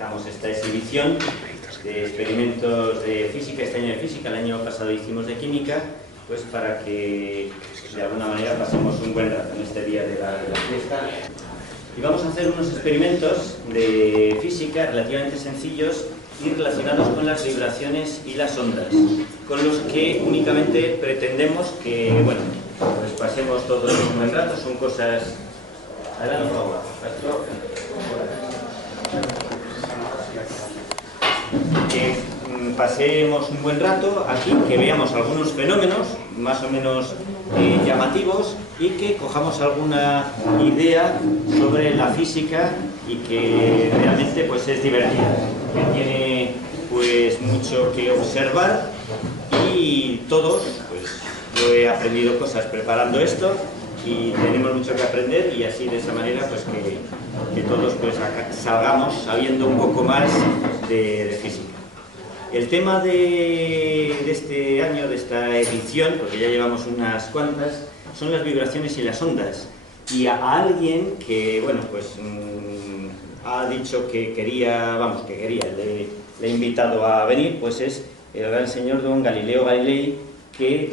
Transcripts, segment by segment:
empezamos esta exhibición de experimentos de física, este año de física, el año pasado hicimos de química, pues para que de alguna manera pasemos un buen rato en este día de la fiesta. Y vamos a hacer unos experimentos de física relativamente sencillos y relacionados con las vibraciones y las ondas, con los que únicamente pretendemos que, bueno, pues pasemos todos un buen rato. Son cosas... Adelante, que pasemos un buen rato aquí, que veamos algunos fenómenos más o menos llamativos y que cojamos alguna idea sobre la física y que realmente pues es divertida, que tiene pues mucho que observar y todos, pues yo he aprendido cosas preparando esto y tenemos mucho que aprender y así de esa manera pues que todos pues salgamos sabiendo un poco más de física. El tema de este año, de esta edición, porque ya llevamos unas cuantas, son las vibraciones y las ondas. Y a alguien que, bueno, pues ha dicho que quería, le he invitado a venir, pues es el gran señor don Galileo Galilei, que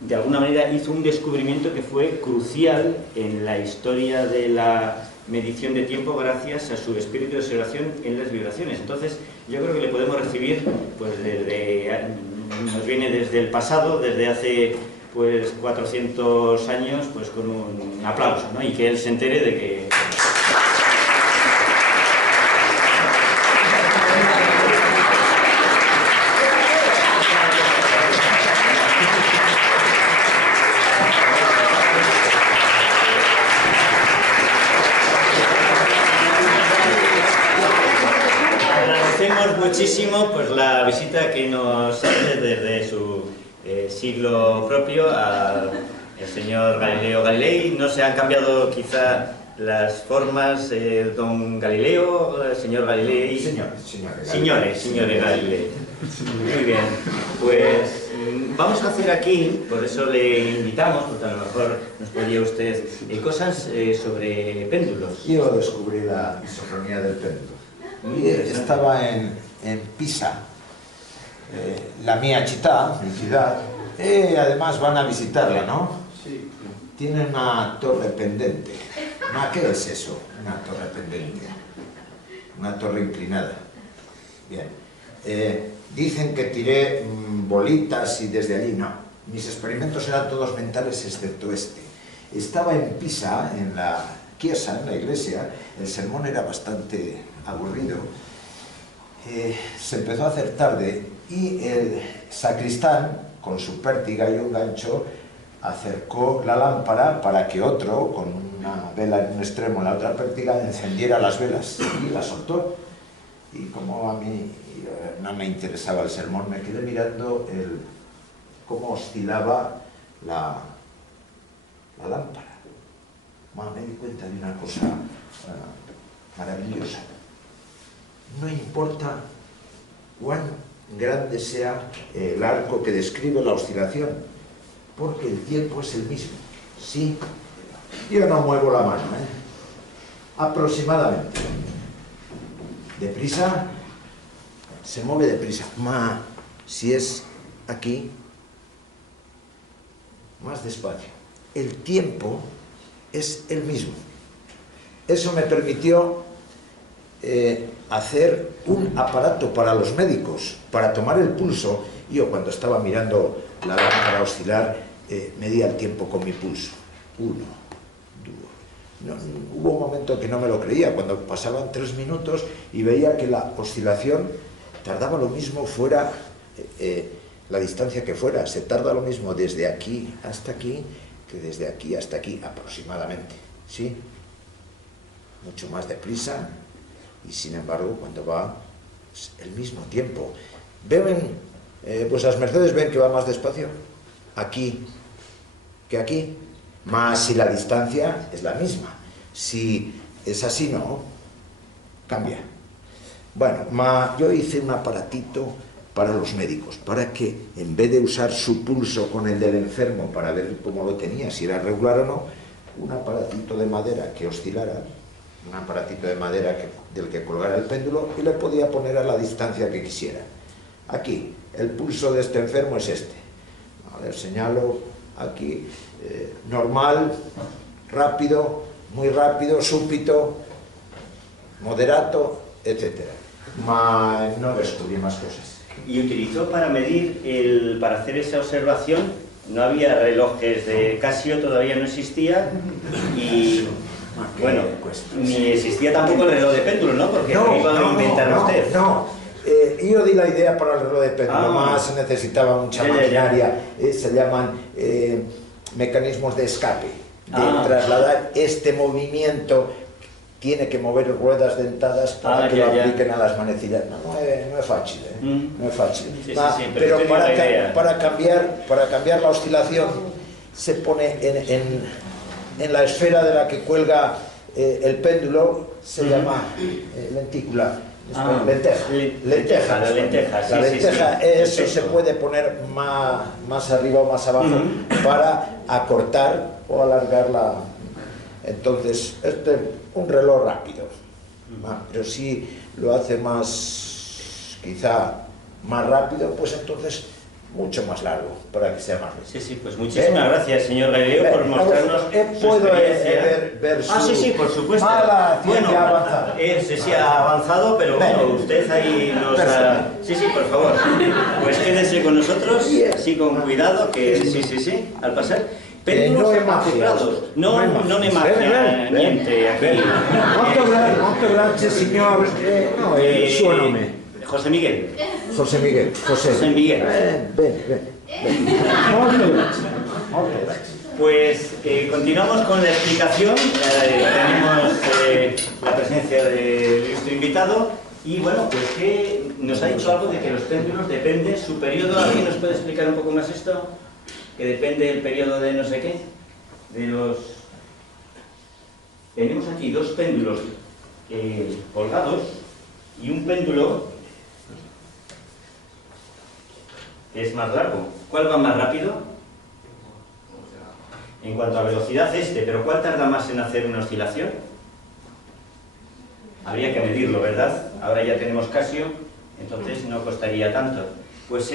de alguna manera hizo un descubrimiento que fue crucial en la historia de la medición de tiempo gracias a su espíritu de observación en las vibraciones. Entonces yo creo que le podemos recibir, pues nos viene desde el pasado, desde hace pues 400 años, pues con un aplauso, ¿no? Y que él se entere de que... muchísimo pues la visita que nos hace desde su siglo propio al señor Galileo Galilei. No se han cambiado quizá las formas, don Galileo, señor Galilei. Señores Galilei. Muy bien, pues vamos a hacer aquí, por eso le invitamos, porque a lo mejor nos podría usted cosas sobre péndulos. Yo descubrí la isocronía del péndulo. Estaba en Pisa, la mia città, mi ciudad, además van a visitarla, ¿no? Sí. Tiene una torre pendente. ¿Qué es eso? Una torre pendente. Una torre inclinada. Bien. Dicen que tiré bolitas y desde allí no. Mis experimentos eran todos mentales excepto este. Estaba en Pisa, en la chiesa, en la iglesia. El sermón era bastante aburrido. Se empezó a hacer tarde y el sacristán, con su pértiga y un gancho, acercó la lámpara para que otro, con una vela en un extremo en la otra pértiga, encendiera las velas y la soltó. Y como a mí no me interesaba el sermón, me quedé mirando cómo oscilaba la lámpara. Me di cuenta de una cosa maravillosa. No importa cuán grande sea el arco que describe la oscilación, porque el tiempo es el mismo. Sí, yo no muevo la mano, aproximadamente. Deprisa, se mueve deprisa. Si es aquí, más despacio. El tiempo es el mismo. Eso me permitió hacer un aparato para los médicos, para tomar el pulso. Yo cuando estaba mirando la lámpara oscilar, medía el tiempo con mi pulso. 1, 2. Hubo un momento que no me lo creía, cuando pasaban 3 minutos y veía que la oscilación tardaba lo mismo fuera, la distancia que fuera, se tarda lo mismo desde aquí hasta aquí que desde aquí hasta aquí, aproximadamente. ¿Sí? Mucho más deprisa. Y sin embargo, cuando va el mismo tiempo. Vuestras mercedes ven que va más despacio aquí que aquí, más si la distancia es la misma. Si es así, no, cambia. Bueno, yo hice un aparatito para los médicos, para que en vez de usar su pulso con el del enfermo para ver cómo lo tenía, si era regular o no, un aparatito de madera que oscilara un aparatito de madera del que colgar el péndulo, y le podía poner a la distancia que quisiera. Aquí, el pulso de este enfermo es este. Vale, señalo aquí, normal, rápido, muy rápido, súbito, moderato, etc. No descubrí más cosas. Y utilizó para medir, para hacer esa observación, no había relojes de Casio, todavía no existía, y bueno, ni existía tampoco el reloj de péndulo, ¿no? Porque lo iba a inventar usted. Yo di la idea para el reloj de péndulo, más se necesitaba mucha maquinaria, se llaman mecanismos de escape, de trasladar este movimiento. Tiene que mover ruedas dentadas para que lo apliquen a las manecillas. No es fácil, no es fácil. Sí, pero para cambiar la oscilación se pone en la esfera de la que cuelga el péndulo, se llama lentícula. Lenteja. La lenteja, eso se puede poner más arriba o más abajo para acortar o alargar la... Entonces, un reloj rápido, pero si lo hace quizá más rápido, pues entonces mucho más largo, para que sea más rápido. Sí, pues muchísimas gracias, señor Galileo, por mostrarnos su experiencia. Ver su sí, por supuesto. ciencia avanzada. Sí ha avanzado, pero bueno, usted ahí nos ha... Sí, por favor. Pues quédese con nosotros, sí, con cuidado, que sí, al pasar. Péndulos acoplados, non é magia niente aquí. Molto grazie, signor. No, è il suo nome. José Miguel. José Miguel. Bene. Molto grazie. Pues continuamos con la explicación. Tenemos la presencia de nuestro invitado. Y bueno, pues que nos ha dicho algo de que los péndulos dependen su periodo. ¿Alguien nos puede explicar un poco más esto? Que depende del periodo de no sé qué, Tenemos aquí dos péndulos colgados y un péndulo que es más largo. ¿Cuál va más rápido? En cuanto a velocidad pero ¿cuál tarda más en hacer una oscilación? Habría que medirlo, ¿verdad? Ahora ya tenemos Casio, entonces no costaría tanto. Pues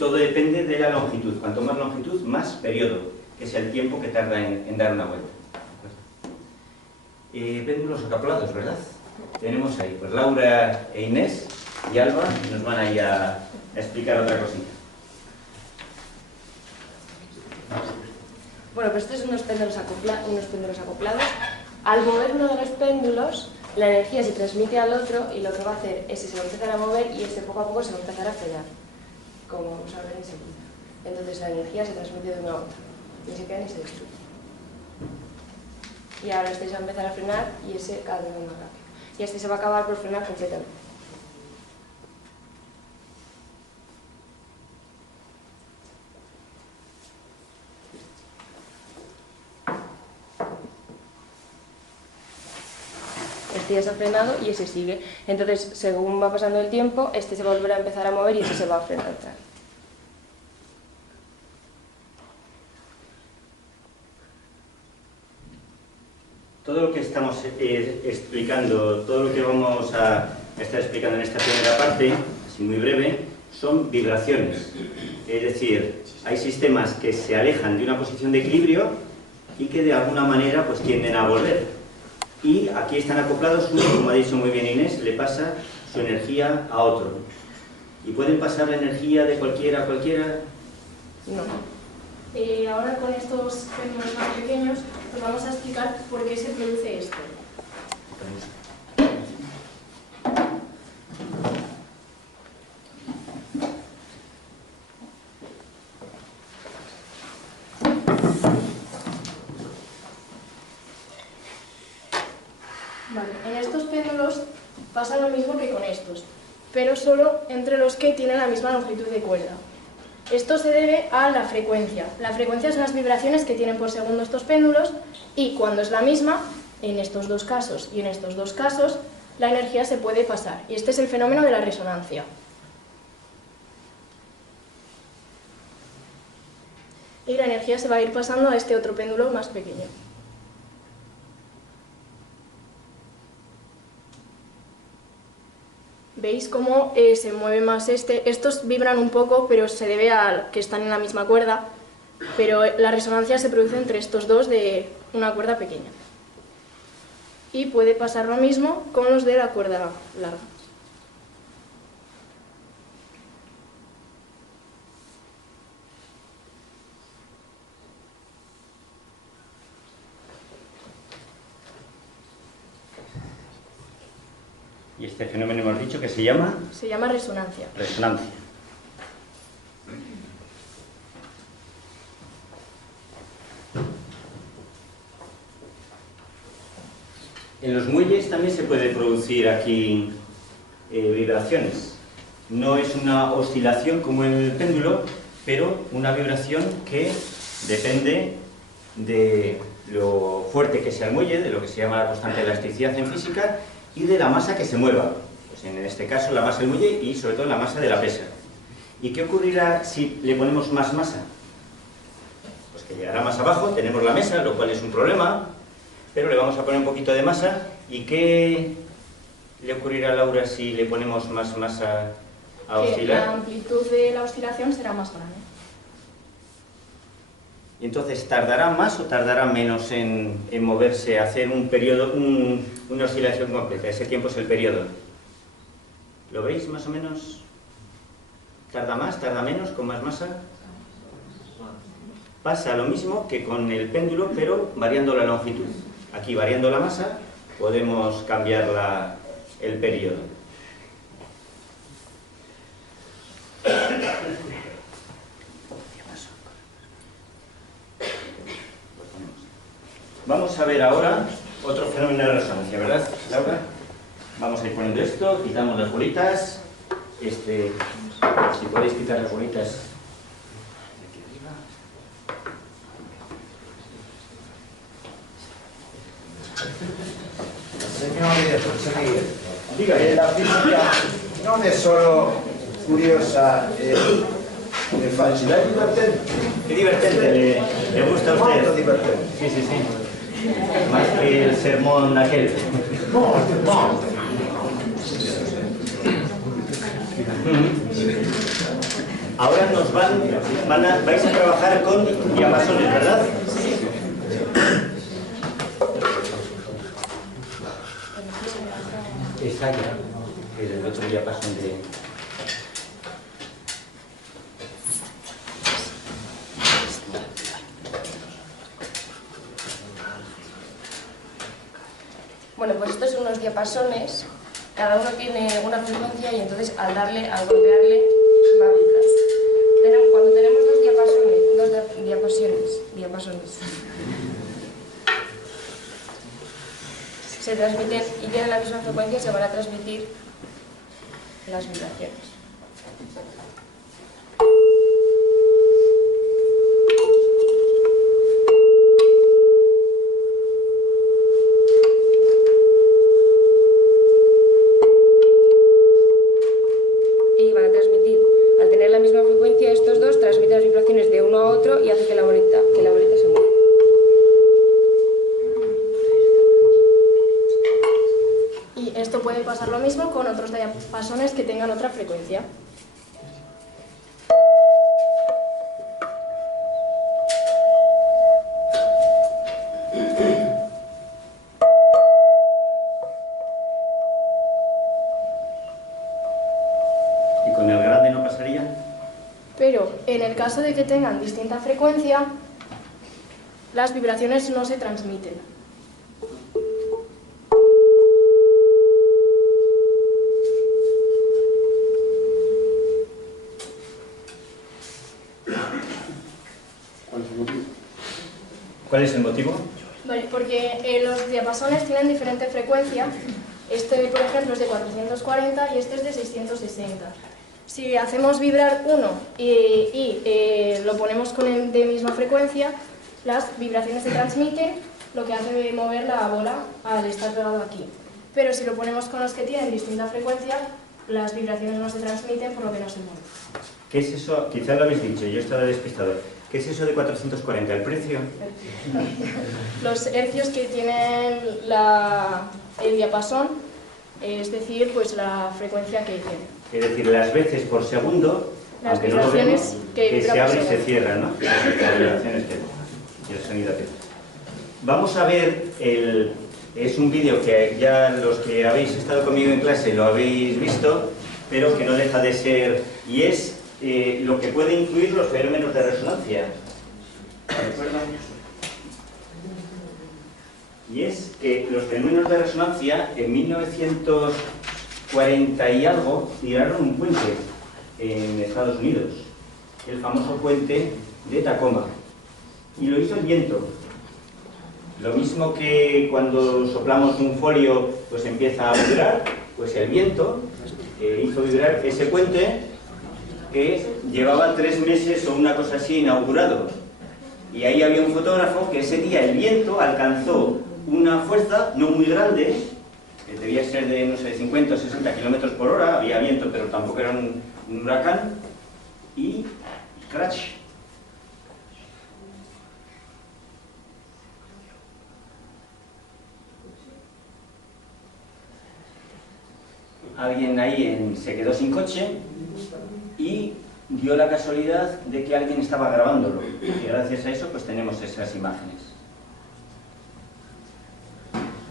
todo depende de la longitud. Cuanto más longitud, más periodo, que es el tiempo que tarda en dar una vuelta. Péndulos acoplados, ¿verdad? Tenemos ahí, pues Laura e Inés y Alba nos van a ir a explicar otra cosita. Bueno, pues estos son unos péndulos acoplados. Al mover uno de los péndulos, la energía se transmite al otro y lo que va a hacer es que se va a empezar a mover y poco a poco se va a empezar a frenar, como vamos a ver enseguida. Entonces la energía se transmite de uno a otro, ni se queda ni se destruye. Y ahora se va a empezar a frenar y ese cada vez más rápido. Y se va a acabar por frenar completamente. Ya se ha frenado y ese sigue. Entonces, según va pasando el tiempo, se va a volver a empezar a mover y ese se va a frenar otra vez. Todo lo que estamos explicando, todo lo que vamos a estar explicando en esta primera parte, así muy breve, son vibraciones. Es decir, hay sistemas que se alejan de una posición de equilibrio y que de alguna manera pues tienden a volver. Y aquí están acoplados, uno, como ha dicho muy bien Inés, le pasa su energía a otro. ¿Y pueden pasar la energía de cualquiera a cualquiera? No. Ahora con estos péndulos más pequeños, os vamos a explicar por qué se produce esto. Vale, en estos péndulos pasa lo mismo que con estos, pero solo entre los que tienen la misma longitud de cuerda. Esto se debe a la frecuencia. La frecuencia son las vibraciones que tienen por segundo estos péndulos y cuando es la misma, en estos dos casos y en estos dos casos, la energía se puede pasar. Y este es el fenómeno de la resonancia. Y la energía se va a ir pasando a este otro péndulo más pequeño. ¿Veis cómo se mueve más este? Estos vibran un poco, pero se debe a que están en la misma cuerda, pero la resonancia se produce entre estos dos de una cuerda pequeña. Y puede pasar lo mismo con los de la cuerda larga. Y este fenómeno hemos dicho que se llama... Se llama resonancia. Resonancia. En los muelles también se puede producir aquí vibraciones. No es una oscilación como en el péndulo, pero una vibración que depende de lo fuerte que sea el muelle, de lo que se llama la constante de elasticidad en física, y de la masa que se mueva. Pues en este caso la masa del muelle y sobre todo la masa de la pesa. ¿Y qué ocurrirá si le ponemos más masa? Pues que llegará más abajo, tenemos la mesa, lo cual es un problema, pero le vamos a poner un poquito de masa. ¿Y qué le ocurrirá a Laura si le ponemos más masa a Que oscilar? la amplitud de la oscilación será más grande. Y entonces, ¿tardará más o tardará menos en moverse, hacer un periodo, una oscilación completa? Ese tiempo es el periodo. ¿Lo veis más o menos? ¿Tarda más, tarda menos, con más masa? Pasa lo mismo que con el péndulo, pero variando la longitud. Aquí, variando la masa, podemos cambiar el periodo. Vamos a ver ahora otro fenómeno de resonancia, ¿verdad, Laura? Vamos a ir poniendo esto, quitamos las bolitas. Si podéis quitar las bolitas de aquí arriba. Señor, Dígame. la física non è solo curiosa e facile, è divertente. Qué divertente, le gusta a usted. Molto divertente. Sí, sí, sí. Más que el sermón aquel. Molto. Ahora vais a trabajar con diapasones, ¿verdad? Está ya, el otro diapasón de... Bueno, pues estos son unos diapasones, cada uno tiene una frecuencia y entonces al golpearle, va a vibrar. Cuando tenemos dos diapasones, se transmiten y tienen la misma frecuencia, se van a transmitir las vibraciones. Y van a transmitir, al tener la misma frecuencia, estos dos transmiten las vibraciones de uno a otro y hace que la bolita se mueva. Y esto puede pasar lo mismo con otros diapasones que tengan otra frecuencia. ¿Y con el grande no pasaría? Pero en el caso de que tengan distinta frecuencia, las vibraciones no se transmiten. ¿Cuál es el motivo? Vale, porque los diapasones tienen diferente frecuencia. Este, por ejemplo, es de 440 y este es de 660. Si hacemos vibrar uno y lo ponemos con el de misma frecuencia, las vibraciones se transmiten, lo que hace mover la bola al estar pegado aquí. Pero si lo ponemos con los que tienen distinta frecuencia, las vibraciones no se transmiten, por lo que no se mueven. ¿Qué es eso? Quizás lo habéis dicho, yo estaba despistado. ¿Qué es eso de 440? ¿El precio? Los hercios que tienen el diapasón es decir, pues la frecuencia que tiene. Es decir, las veces por segundo, Las aunque no lo vemos, vibraciones que que vibra se por abre y se segundo. cierra, ¿no? Las vibraciones y el sonido que... Vamos a ver, es un vídeo que ya los que habéis estado conmigo en clase lo habéis visto, pero que no deja de ser, y es lo que puede incluir los fenómenos de resonancia. ¿De acuerdo? Y es que los fenómenos de resonancia en 1940 y algo tiraron un puente en Estados Unidos, el famoso puente de Tacoma, y lo hizo el viento. Lo mismo que cuando soplamos un folio pues empieza a vibrar, pues el viento hizo vibrar ese puente que llevaba 3 meses o una cosa así inaugurado. Y ahí había un fotógrafo que ese día el viento alcanzó una fuerza no muy grande, que debía ser de, no sé, 50 o 60 kilómetros por hora, había viento pero tampoco era un huracán, y crash. Alguien ahí se quedó sin coche y dio la casualidad de que alguien estaba grabándolo, y gracias a eso pues tenemos esas imágenes.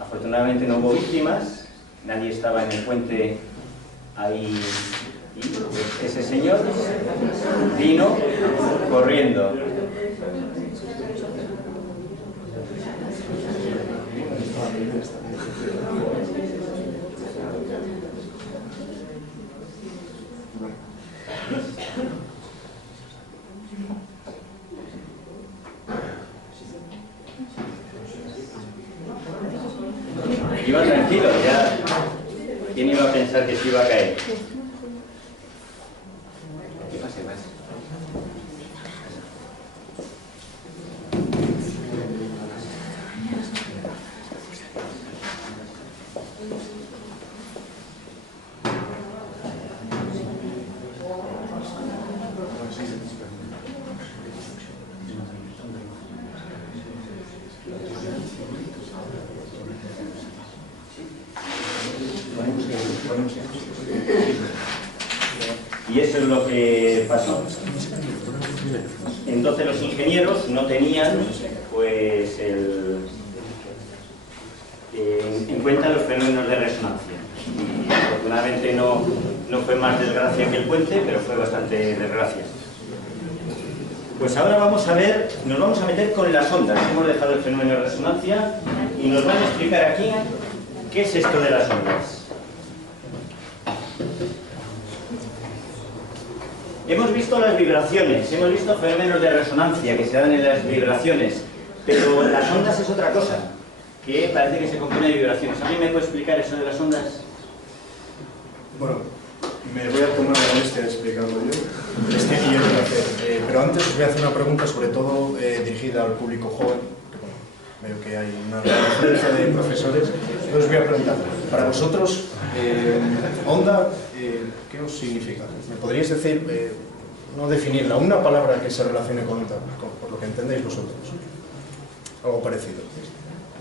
Afortunadamente no hubo víctimas, nadie estaba en el puente ahí, y pues ese señor vino corriendo. Iba tranquilo, ya. ¿Quién iba a pensar que se iba a caer? ¿Qué pasa? ¿Qué pasa? Y eso es lo que pasó. Entonces los ingenieros no tenían pues en cuenta los fenómenos de resonancia. Y afortunadamente no fue más desgracia que el puente, pero fue bastante desgracia. Pues ahora vamos a ver, nos vamos a meter con las ondas. Hemos dejado el fenómeno de resonancia y nos van a explicar aquí qué es esto de las ondas. Hemos visto las vibraciones, hemos visto fenómenos de resonancia que se dan en las vibraciones, pero las ondas es otra cosa, que parece que se compone de vibraciones. ¿Alguien me puede explicar eso de las ondas? Bueno, me voy a tomar la molestia de explicarlo yo, y el placer. Pero antes os voy a hacer una pregunta, sobre todo dirigida al público joven, que bueno, veo que hay una referencia de profesores. Entonces os voy a preguntar, para vosotros, onda, ¿qué os significa? ¿Me podríais decir, no definirla, una palabra que se relacione con onda, por lo que entendéis vosotros? Algo parecido.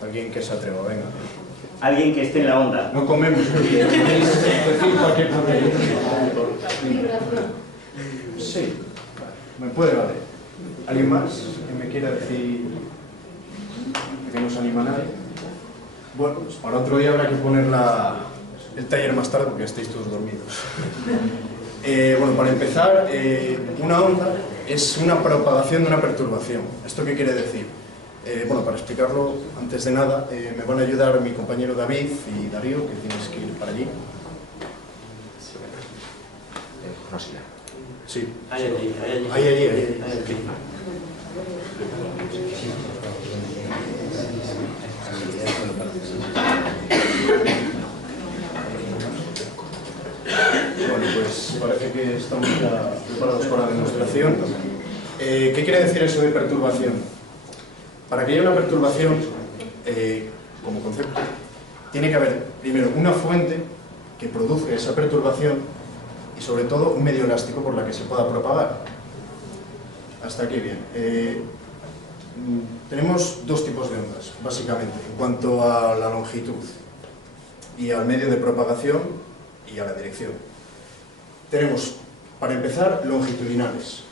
Alguien que se atreva, venga. Alguien que esté en la onda. No comemos, podéis decir cualquier cosa. Sí, me puede valer. ¿Alguien más que me quiera decir que no se anima a nadie? Bueno, pues para otro día habrá que poner el taller más tarde porque estáis todos dormidos. Bueno, para empezar, una onda es una propagación de una perturbación. ¿Esto qué quiere decir? Bueno, para explicarlo, antes de nada, me van a ayudar mi compañero David y Darío, que tienes que ir para allí. Sí. Ahí. Bueno, pues parece que estamos ya preparados para la demostración. ¿Qué quiere decir eso de perturbación? Para que haya una perturbación, como concepto, tiene que haber primero una fuente que produzca esa perturbación y sobre todo un medio elástico por la que se pueda propagar. Hasta aquí bien. Tenemos dos tipos de ondas, básicamente, en cuanto a la longitud. y al medio de propagación y a la dirección. Tenemos, para empezar, longitudinales.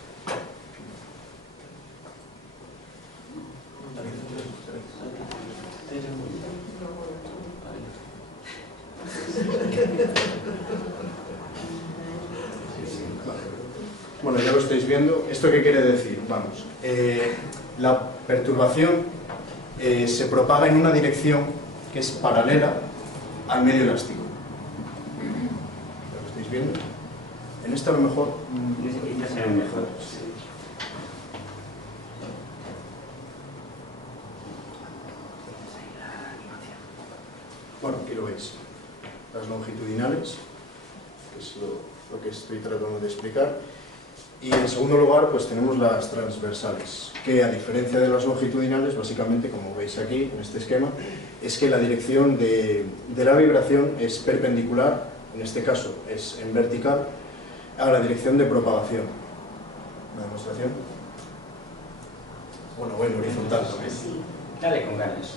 Bueno, ya lo estáis viendo. ¿Esto qué quiere decir? Vamos, la perturbación se propaga en una dirección que es paralela al medio elástico. ¿Lo estáis viendo? En esta a lo mejor... Ya se ve mejor. Bueno, aquí lo veis. Las longitudinales, que es lo que estoy tratando de explicar. Y en segundo lugar, pues tenemos las transversales, que a diferencia de las longitudinales, básicamente, como veis aquí, en este esquema, es que la dirección de la vibración es perpendicular, en este caso es en vertical, a la dirección de propagación. ¿Una demostración? Bueno, o en horizontal también. Dale con ganas.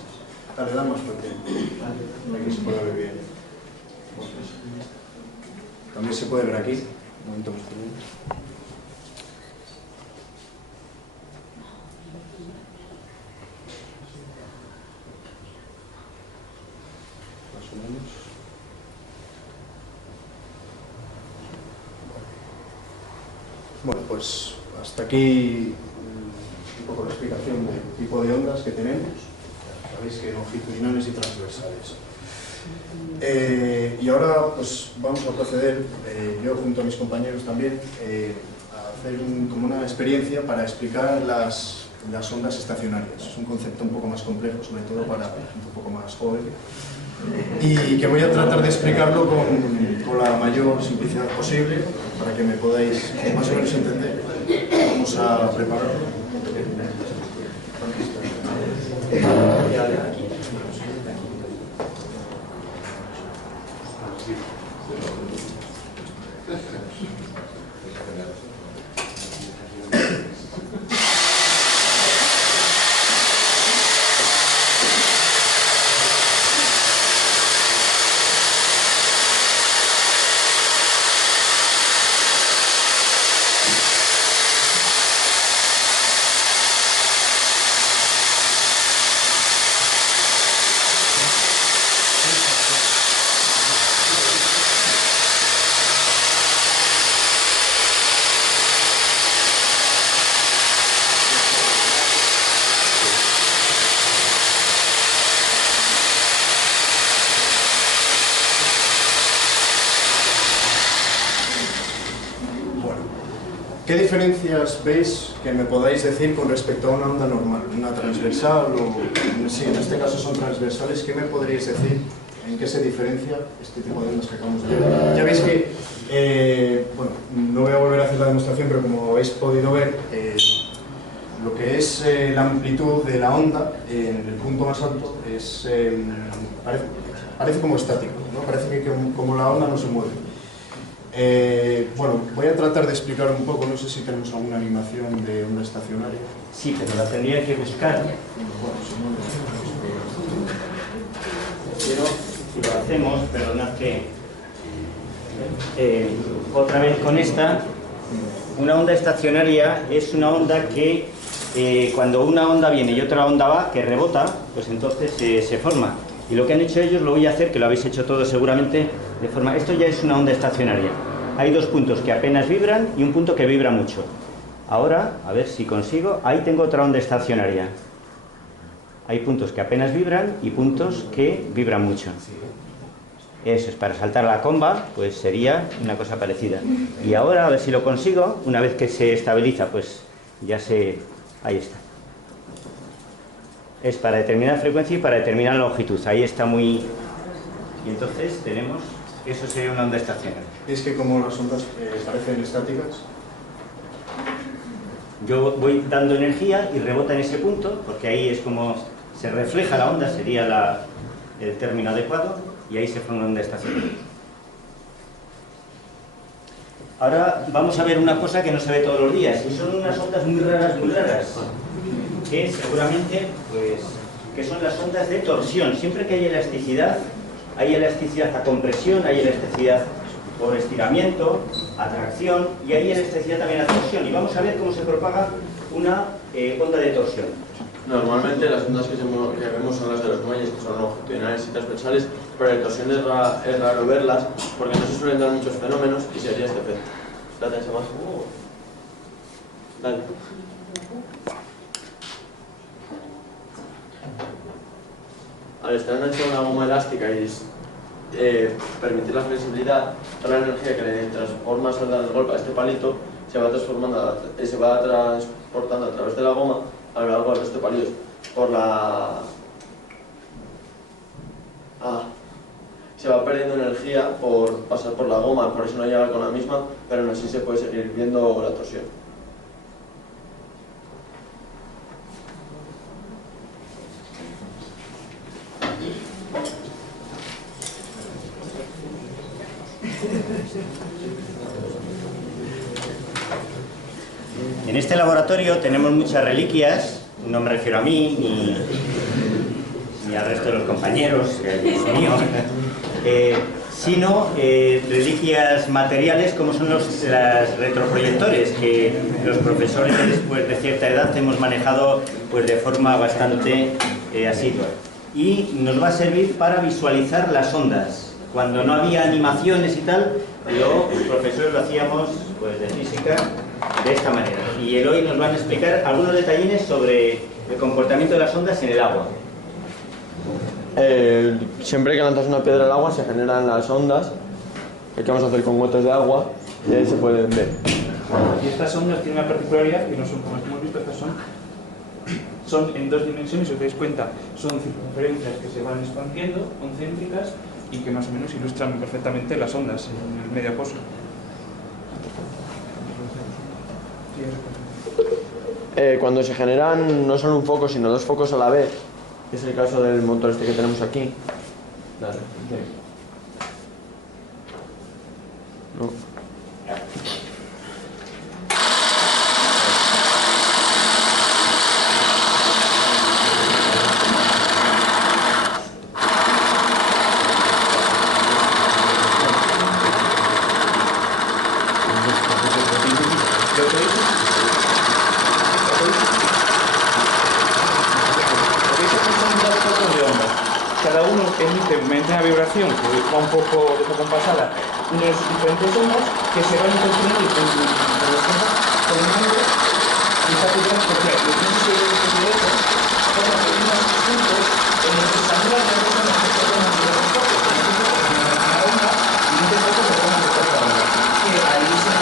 Dale, da más fuerte. Aquí se puede ver bien. También se puede ver aquí. Un momento más pequeño. Más o menos. Bueno, pues hasta aquí un poco la explicación del tipo de ondas que tenemos. Sabéis que longitudinales y transversales. Y ahora pues vamos a proceder, yo junto a mis compañeros también, a hacer como una experiencia para explicar las ondas estacionarias. Es un concepto un poco más complejo, sobre todo para gente un poco más joven, y que voy a tratar de explicarlo con la mayor simplicidad posible para que me podáis más o menos entender. Vamos a prepararlo. ¿Qué diferencias veis que me podáis decir con respecto a una onda normal? ¿Una transversal o...? Sí, en este caso son transversales. ¿Qué me podríais decir? ¿En qué se diferencia este tipo de ondas que acabamos de ver? Ya veis que, bueno, no voy a volver a hacer la demostración, pero como habéis podido ver, lo que es la amplitud de la onda en el punto más alto es, parece como estático, ¿no? Parece que como la onda no se mueve. Bueno, voy a tratar de explicar un poco, no sé si tenemos alguna animación de onda estacionaria. Sí, pero la tendría que buscar. Bueno, si no, Pero si lo hacemos, perdonad que otra vez con esta, una onda estacionaria es una onda que cuando una onda viene y otra onda va, que rebota, pues entonces se forma. Y lo que han hecho ellos, lo voy a hacer, que lo habéis hecho todos seguramente, de forma... Esto ya es una onda estacionaria. Hay dos puntos que apenas vibran y un punto que vibra mucho. Ahora, a ver si consigo, ahí tengo otra onda estacionaria. Hay puntos que apenas vibran y puntos que vibran mucho. Eso es, para saltar la comba, pues sería una cosa parecida. Y ahora, a ver si lo consigo, una vez que se estabiliza, pues ya se... Ahí está. Es para determinar frecuencia y para determinar longitud. Ahí está muy... Y entonces tenemos... Eso sería una onda estacionaria. es que como las ondas parecen estáticas. Yo voy dando energía y rebota en ese punto, porque ahí es como se refleja la onda, sería el término adecuado, y ahí se forma una onda estacionaria. Ahora vamos a ver una cosa que no se ve todos los días, y son unas ondas muy raras, que seguramente, pues, que son las ondas de torsión. Siempre que hay elasticidad, Hay elasticidad a compresión, hay elasticidad por estiramiento, atracción, y hay elasticidad también a torsión. Y vamos a ver cómo se propaga una onda de torsión. Normalmente las ondas que vemos son las de los muelles, que son longitudinales y transversales, pero en torsión es raro verlas porque no se suelen dar muchos fenómenos y sería este efecto. Date ese más. Dale. Al estar hecha una goma elástica y permitir la flexibilidad, toda la energía que le transformas al dar el golpe a este palito se va transportando a través de la goma a lo largo del resto de palitos se va perdiendo energía por pasar por la goma, por eso no llega con la misma, pero aún así se puede seguir viendo la torsión. En este laboratorio tenemos muchas reliquias, no me refiero a mí ni al resto de los compañeros, mío, sino reliquias materiales como son los retroproyectores que los profesores pues, de cierta edad hemos manejado pues, de forma bastante asidua. Y nos va a servir para visualizar las ondas. Cuando no había animaciones y tal, los profesores lo hacíamos pues, de física de esta manera. Y hoy nos van a explicar algunos detallines sobre el comportamiento de las ondas en el agua. Siempre que lanzas una piedra al agua se generan las ondas, que vamos a hacer con gotas de agua, y ahí se pueden ver. Y estas ondas tienen una particularidad que no son como las que hemos visto, estas son en dos dimensiones, si os dais cuenta, son circunferencias que se van expandiendo, concéntricas, y que más o menos ilustran perfectamente las ondas en el medio acuoso. Cuando se generan no solo un foco, sino dos focos a la vez, que es el caso del motor este que tenemos aquí. Dale. No. Cada uno emite mediante una vibración que va un poco descompasada unas diferentes ondas que se van interfiriendo formando esta figura especial. Los puntos de eso son los pequeños puntos en los que se anulan las dos ondas que se forman en los focos, una onda y muchos focos se forman de otra onda. Que ahí se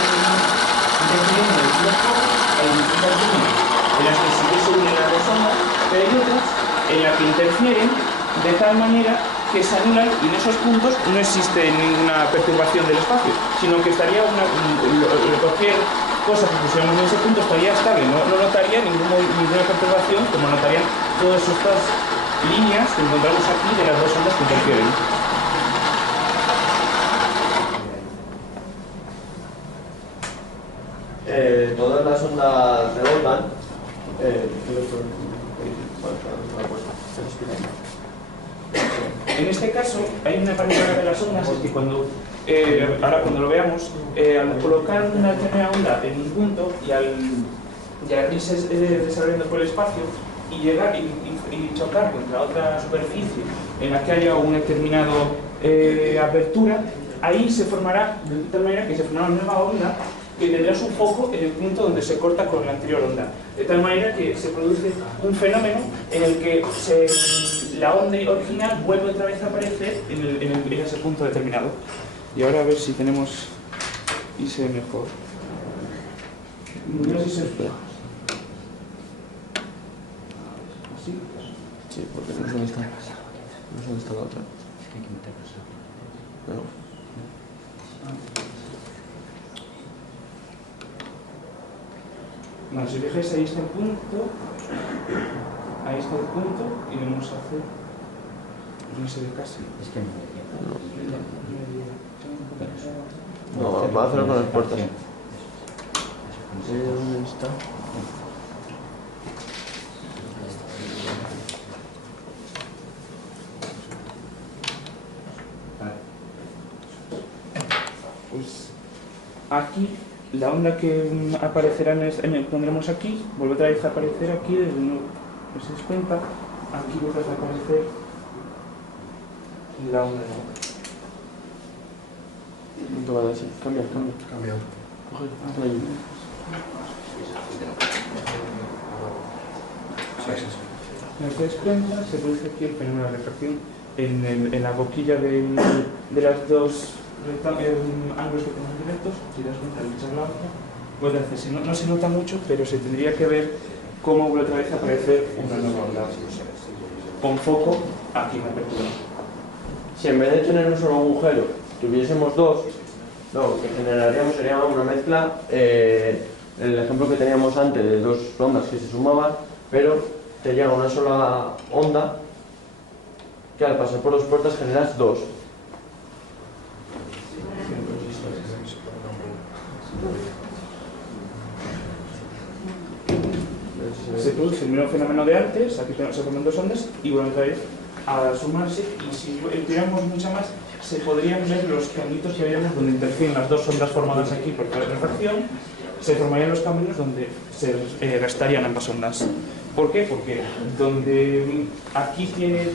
interfieren en el tiempo en distintas líneas en las que sí que se unen las dos ondas, pero hay otras en las que interfieren de tal manera que se anulan y en esos puntos no existe ninguna perturbación del espacio, sino que estaría cualquier cosa que pusiéramos en ese punto estaría estable, no notaría ninguna perturbación, como notarían todas estas líneas que encontramos aquí de las dos ondas que interfieren. Todas las ondas rebotan. En este caso, hay una particularidad de las ondas, es que ahora cuando lo veamos, al colocar una determinada onda en un punto y al irse desarrollando por el espacio y llegar y chocar contra otra superficie en la que haya una determinada apertura, ahí se formará, de tal manera que se formará una nueva onda que tendrá su foco en el punto donde se corta con la anterior onda. De tal manera que se produce un fenómeno en el que la onda original vuelve otra vez a aparecer en ese punto determinado. Y ahora a ver si tenemos ISE mejor. No sé si se espera. ¿Así? Sí, porque no sé dónde está. No sé dónde está la otra. No. Bueno, si fijáis, ahí está el punto. Ahí está el punto y vamos a hacer. No se ve casi. Es que no, va a hacerlo con las puertas. ¿Dónde está? Pues aquí, la onda que aparecerá pondremos aquí, vuelve otra vez a aparecer aquí, desde nuevo, ¿os dais cuenta? Aquí vuelve a aparecer la onda de la boca. Cambia. Si os dais cuenta, se produce aquí el fenómeno de refracción en la boquilla de las dos ángulos que tenemos directos. Si te das cuenta, el echar la otra, puede hacerse. No se nota mucho, pero se tendría que ver cómo vuelve otra vez a aparecer una nueva onda con foco aquí en la apertura. Si en vez de tener un solo agujero tuviésemos dos, lo que generaríamos sería una mezcla, el ejemplo que teníamos antes de dos ondas que se sumaban, pero te llega una sola onda que al pasar por dos puertas generas dos. Se produce el mismo fenómeno de antes, aquí se forman dos ondas y vuelven otra vez a sumarse, y si tuviéramos mucha más, se podrían ver los caminos que habíamos donde interfieren las dos ondas formadas aquí por la refracción, se formarían los caminos donde se restarían ambas ondas. ¿Por qué? Porque donde aquí tiene...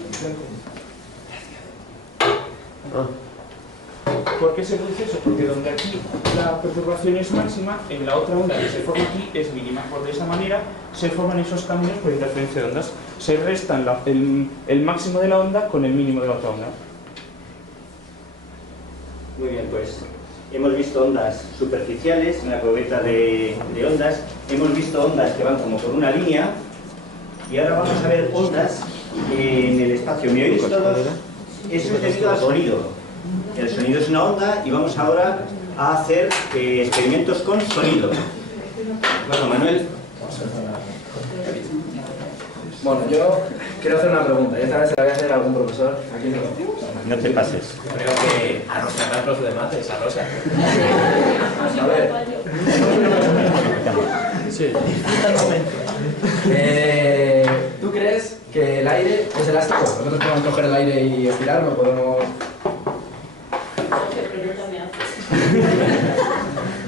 ¿Por qué se produce eso? Porque donde aquí la perturbación es máxima, en la otra onda que se forma aquí es mínima. Por de esa manera se forman esos caminos por interferencia de ondas. Se restan el máximo de la onda con el mínimo de la otra onda. Muy bien, pues hemos visto ondas superficiales en la probeta de ondas, hemos visto ondas que van como por una línea, y ahora vamos a ver ondas en el espacio. ¿Me oís todos? Eso es debido al sonido. El sonido es una onda y vamos ahora a hacer experimentos con sonido. Bueno, Manuel. Bueno, yo quiero hacer una pregunta, y esta vez se la voy a hacer a algún profesor. Aquí No te pases. creo que a Rosa, no al profe de mates, a Rosa. A ver. Sí. ¿Tú crees que el aire es elástico? ¿Nosotros podemos coger el aire y estirarlo? ¿Podemos...?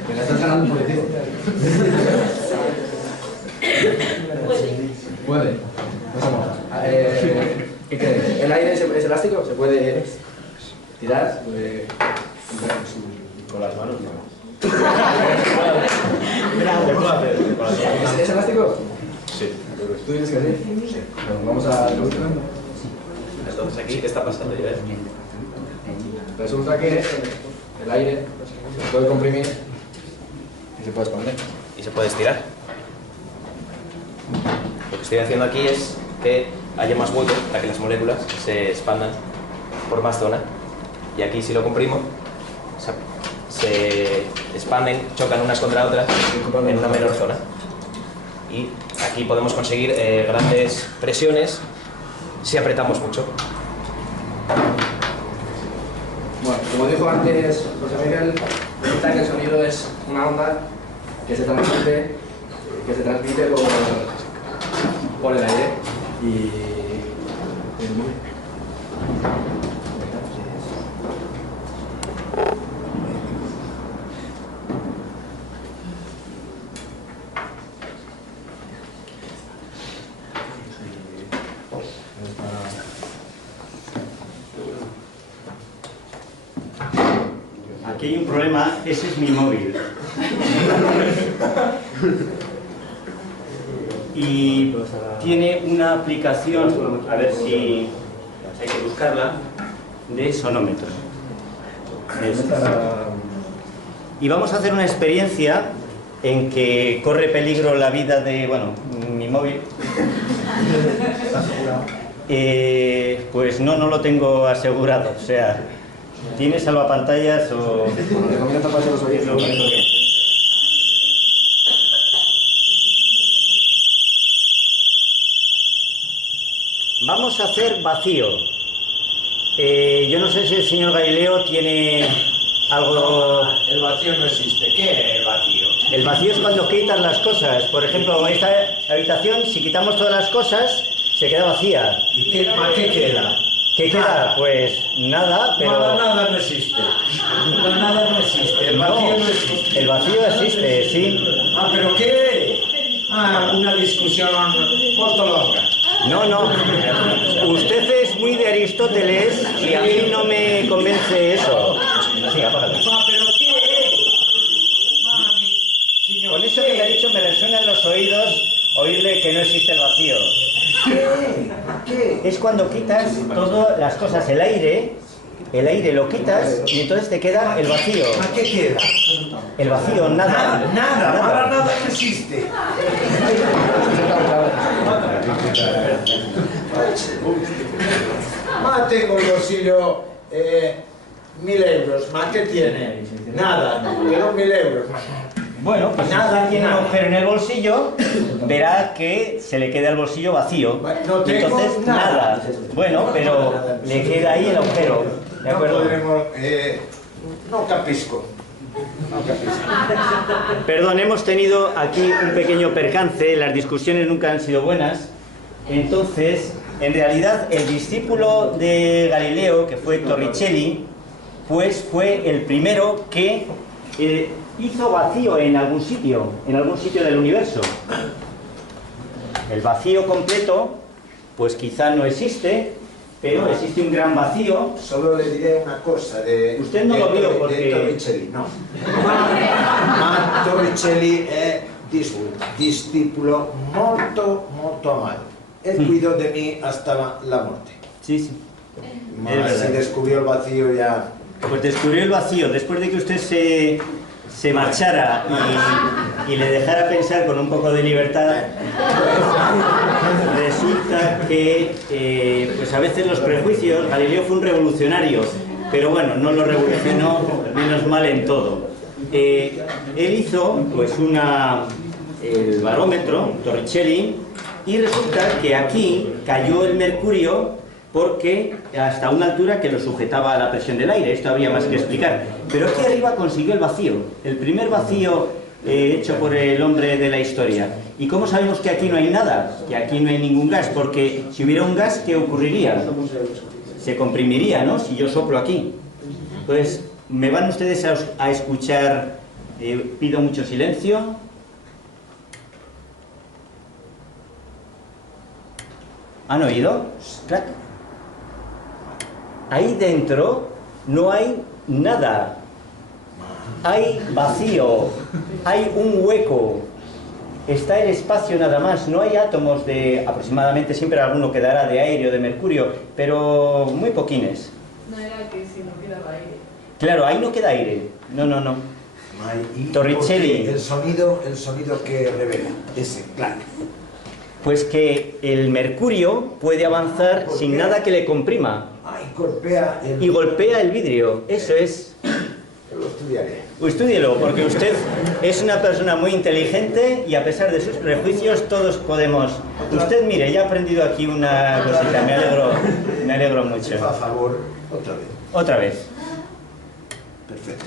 Que me estás ganando un político. Puede. No se moja. ¿Qué crees? ¿El aire es elástico? ¿Se puede tirar? ¿Se puede... Con las manos, no. ¿Es elástico? Sí. ¿Tú dices que sí? Sí. Bueno, vamos a... Entonces aquí, ¿qué está pasando? Resulta que el aire se puede comprimir y se puede expandir. Y se puede estirar. Lo que estoy haciendo aquí es que haya más hueco para que las moléculas se expandan por más zona. Y aquí, si lo comprimo, se expanden, chocan unas contra otras en una menor zona. Y aquí podemos conseguir grandes presiones si apretamos mucho. Bueno, como dijo antes José Miguel, resulta que el sonido es una onda que se transmite por el aire y Aquí hay un problema, ese es mi móvil. Y tiene una aplicación, a ver si hay que buscarla, de sonómetro. Y vamos a hacer una experiencia en que corre peligro la vida de, bueno, mi móvil. Pues no lo tengo asegurado, o sea, ¿tiene salvapantallas o...? Vamos a hacer vacío. Yo no sé si el señor Galileo tiene algo... El vacío no existe. ¿Qué es el vacío? El vacío es cuando quitas las cosas. Por ejemplo, en esta habitación, si quitamos todas las cosas, se queda vacía. ¿Y qué queda? ¿Qué queda? Pues nada, pero... Nada no existe. Nada no existe. el vacío existe, sí. Ah, pero ¿qué? Ah, una discusión molto longa. No, no. Usted es muy de Aristóteles y a mí no me convence eso. Sí, apágalo. Ah, pero ¿qué? Mami, signor, Con eso que me ha dicho me resuena en los oídos oírle que no existe el vacío. ¿Qué? Es cuando quitas todas las cosas, el aire lo quitas y entonces te queda el vacío. ¿A qué queda? El vacío, nada. Nada, para nada no existe. Ma tengo el bolsillo 1000 euros. ¿Más qué tiene? Nada, pero 1000 euros. Bueno, pues nada, tiene un agujero en el bolsillo, verá que se le queda el bolsillo vacío. No tengo Entonces, nada. Bueno, pero le queda ahí el agujero. ¿De acuerdo? No podremos... no capisco. Perdón, hemos tenido aquí un pequeño percance, las discusiones nunca han sido buenas. Entonces, en realidad, el discípulo de Galileo, que fue Torricelli, pues fue el primero que hizo vacío en algún sitio del universo. El vacío completo, pues quizá no existe, pero existe un gran vacío. Solo le diré una cosa de... Usted no lo vio porque... De Torricelli, no. Ma Torricelli è discípulo molto amato. Él cuidó de mí hasta la muerte. Sí, sí. Ma si descubrió el vacío ya... Pues descubrió el vacío. Después de que usted se marchara y le dejara pensar con un poco de libertad, resulta que pues a veces los prejuicios, Galileo fue un revolucionario, pero bueno, no lo revolucionó menos mal en todo. Él hizo pues el barómetro, Torricelli, y resulta que aquí cayó el mercurio porque hasta una altura que lo sujetaba a la presión del aire. Esto habría más que explicar. Pero aquí arriba consiguió el vacío, el primer vacío hecho por el hombre de la historia. ¿Y cómo sabemos que aquí no hay nada? Que aquí no hay ningún gas, porque si hubiera un gas, ¿qué ocurriría? Se comprimiría, ¿no? Si yo soplo aquí. Entonces, ¿me van ustedes a escuchar? Pido mucho silencio. ¿Han oído? ¡Clac! Ahí dentro no hay nada. Hay vacío, hay un hueco. Está el espacio nada más. No hay átomos de... Aproximadamente siempre alguno quedará de aire o de mercurio, pero muy poquines. No era que si no quedaba aire. Claro, ahí no queda aire. No. Torricelli. El sonido que revela, ese, claro. Pues que el mercurio puede avanzar sin nada que le comprima. Y golpea el vidrio. Eso es. Lo estudiaré. Estúdielo, porque usted es una persona muy inteligente y a pesar de sus prejuicios todos podemos... Usted, mire, ya ha aprendido aquí una cosita, me alegro mucho. Por favor, otra vez. Otra vez. Perfecto.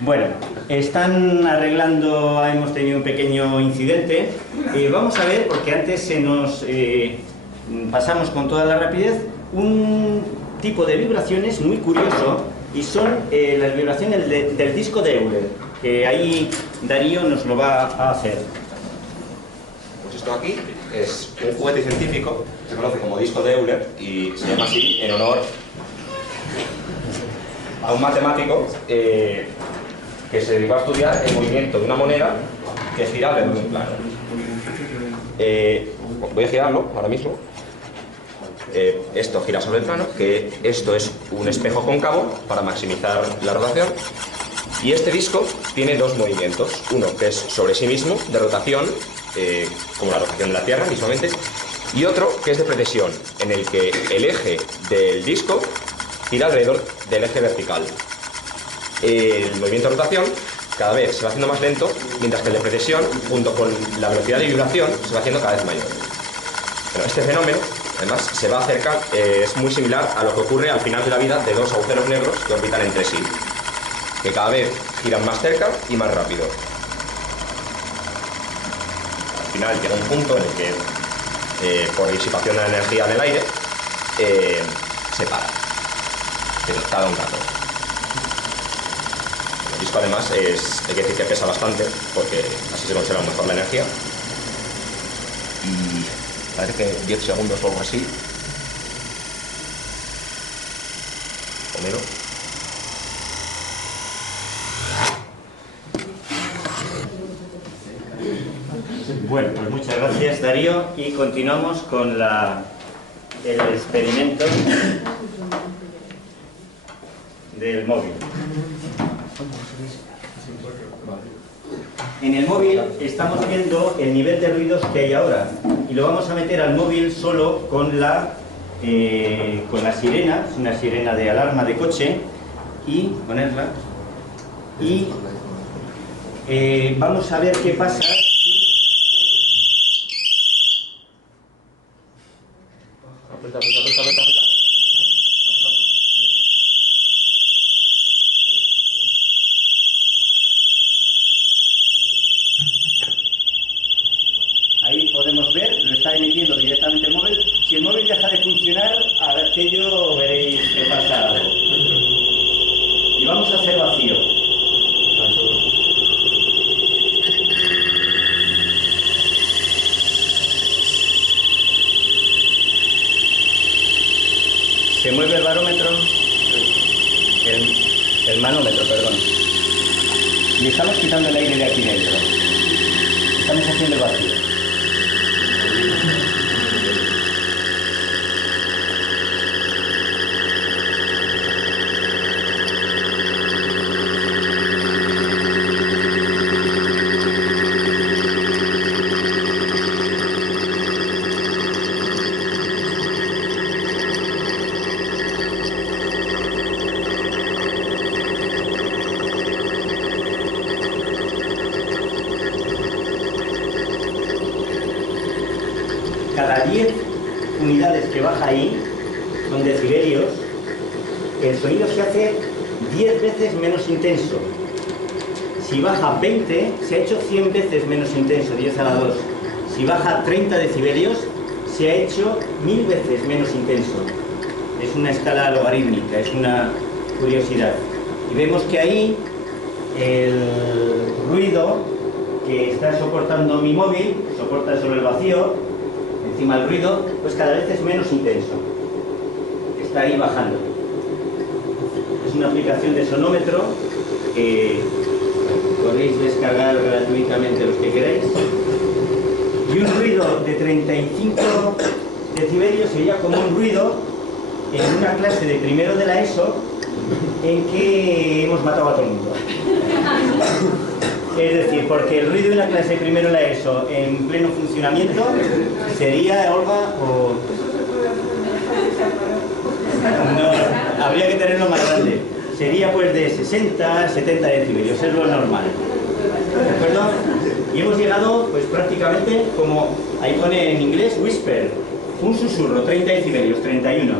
Bueno, están arreglando, hemos tenido un pequeño incidente. Vamos a ver, porque antes se nos pasamos con toda la rapidez, un tipo de vibraciones muy curioso, y son las vibraciones del disco de Euler, que ahí Darío nos lo va a hacer. Pues esto aquí es un juguete científico, se conoce como disco de Euler y se llama así en honor a un matemático que se dedicó a estudiar el movimiento de una moneda que es girable en un plano. Voy a girarlo ahora mismo. Esto gira sobre el plano, que esto es un espejo cóncavo para maximizar la rotación. Y este disco tiene dos movimientos, uno que es sobre sí mismo, de rotación, como la rotación de la Tierra mismamente, y otro que es de precesión, en el que el eje del disco gira alrededor del eje vertical. El movimiento de rotación cada vez se va haciendo más lento, mientras que el de precesión, junto con la velocidad de vibración, se va haciendo cada vez mayor. Bueno, este fenómeno, además, se va a acercar, es muy similar a lo que ocurre al final de la vida de dos agujeros negros que orbitan entre sí, que cada vez giran más cerca y más rápido. Al final llega un punto en el que, por disipación de la energía del aire, se para. Pero tarda un rato. El disco además hay que decir que pesa bastante, porque así se conserva mejor la energía. Y parece que 10 segundos o algo así, o menos. Bueno, pues muchas gracias, Darío, y continuamos con el experimento del móvil. En el móvil estamos viendo el nivel de ruidos que hay ahora y lo vamos a meter al móvil solo con la sirena, es una sirena de alarma de coche, y ponerla y vamos a ver qué pasa. Ahí podemos ver, lo está emitiendo directamente el móvil. Si el móvil deja de funcionar, aquello veréis que pasa algo. Y vamos a hacer vacío. Se mueve el barómetro, el manómetro, perdón. Y estamos quitando el aire de aquí dentro. Estamos haciendo el vacío. Cada 10 unidades que baja ahí, son decibelios, el sonido se hace 10 veces menos intenso. Si baja 20, se ha hecho 100 veces menos intenso, 10 a la 2. Si baja 30 decibelios, se ha hecho 1000 veces menos intenso. Es una escala logarítmica, es una curiosidad. Y vemos que ahí el ruido que está soportando mi móvil, soporta solo el vacío, encima el ruido, pues cada vez es menos intenso. Está ahí bajando. Es una aplicación de sonómetro que podéis descargar gratuitamente los que queráis. Y un ruido de 35 decibelios sería como un ruido en una clase de primero de la ESO en que hemos matado a todo el mundo. Es decir, porque el ruido de una clase de primero de la ESO en pleno funcionamiento sería, Olga, o... No, habría que tenerlo más grande. Sería pues de 60, 70 decibelios, es lo normal. ¿De acuerdo? Y hemos llegado pues prácticamente como, ahí pone en inglés, whisper, un susurro, 30 decibelios, 31.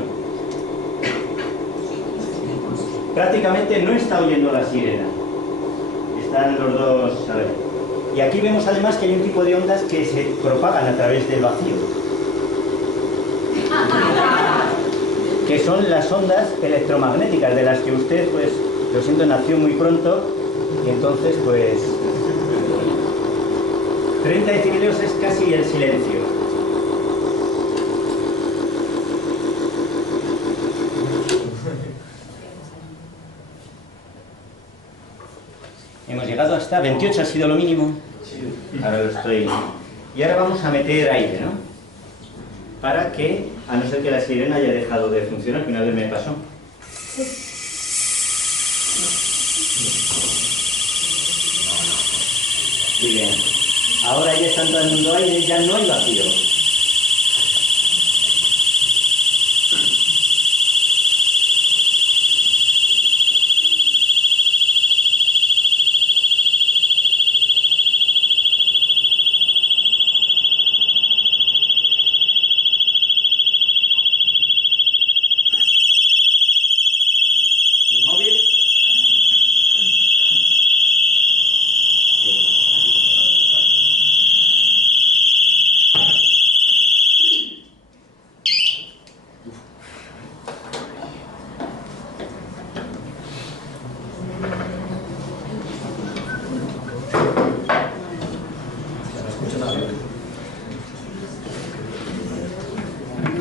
Prácticamente no está oyendo la sirena. Están los dos, a ver. Y aquí vemos además que hay un tipo de ondas que se propagan a través del vacío. Que son las ondas electromagnéticas, de las que usted, pues, lo siento, nació muy pronto, y entonces, pues... 30 decibelios es casi el silencio. Hemos llegado hasta 28, ha sido lo mínimo. Ahora lo estoy... Y ahora vamos a meter aire, ¿no? Para que, a no ser que la sirena haya dejado de funcionar, que una vez me pasó. Muy bien. Ahora ya está entrando aire, ya no hay vacío. Mi móvil.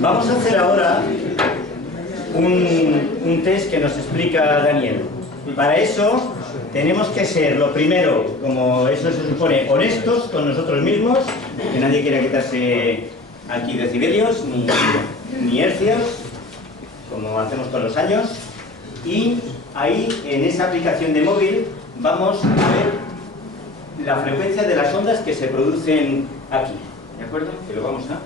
Vamos a hacer ahora un test que nos explica Daniel. Para eso tenemos que ser, lo primero, como eso se supone, honestos con nosotros mismos, que nadie quiera quitarse aquí decibelios ni hercios, como hacemos con los años, y ahí en esa aplicación de móvil vamos a ver la frecuencia de las ondas que se producen aquí, ¿de acuerdo? Que lo vamos a...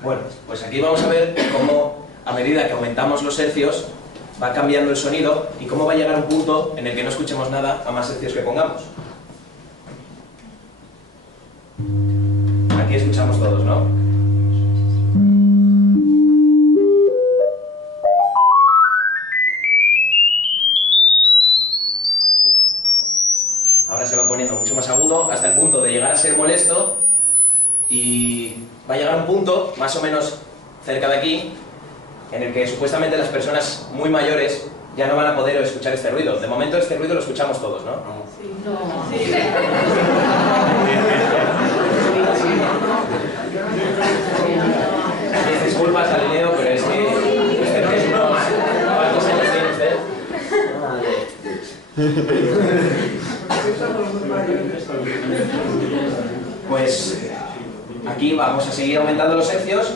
Bueno, pues aquí vamos a ver cómo a medida que aumentamos los hercios va cambiando el sonido y cómo va a llegar a un punto en el que no escuchemos nada a más hercios que pongamos. Aquí escuchamos todos, ¿no? Ahora se va poniendo mucho más agudo hasta el punto de llegar a ser molesto y va a llegar a un punto, más o menos cerca de aquí, en el que supuestamente las personas muy mayores ya no van a poder escuchar este ruido. De momento este ruido lo escuchamos todos, ¿no? Sí. No. Sí. Disculpas, Galileo, pero es que este es broma. ¿Cuántos años tiene usted? Pues aquí vamos a seguir aumentando los hercios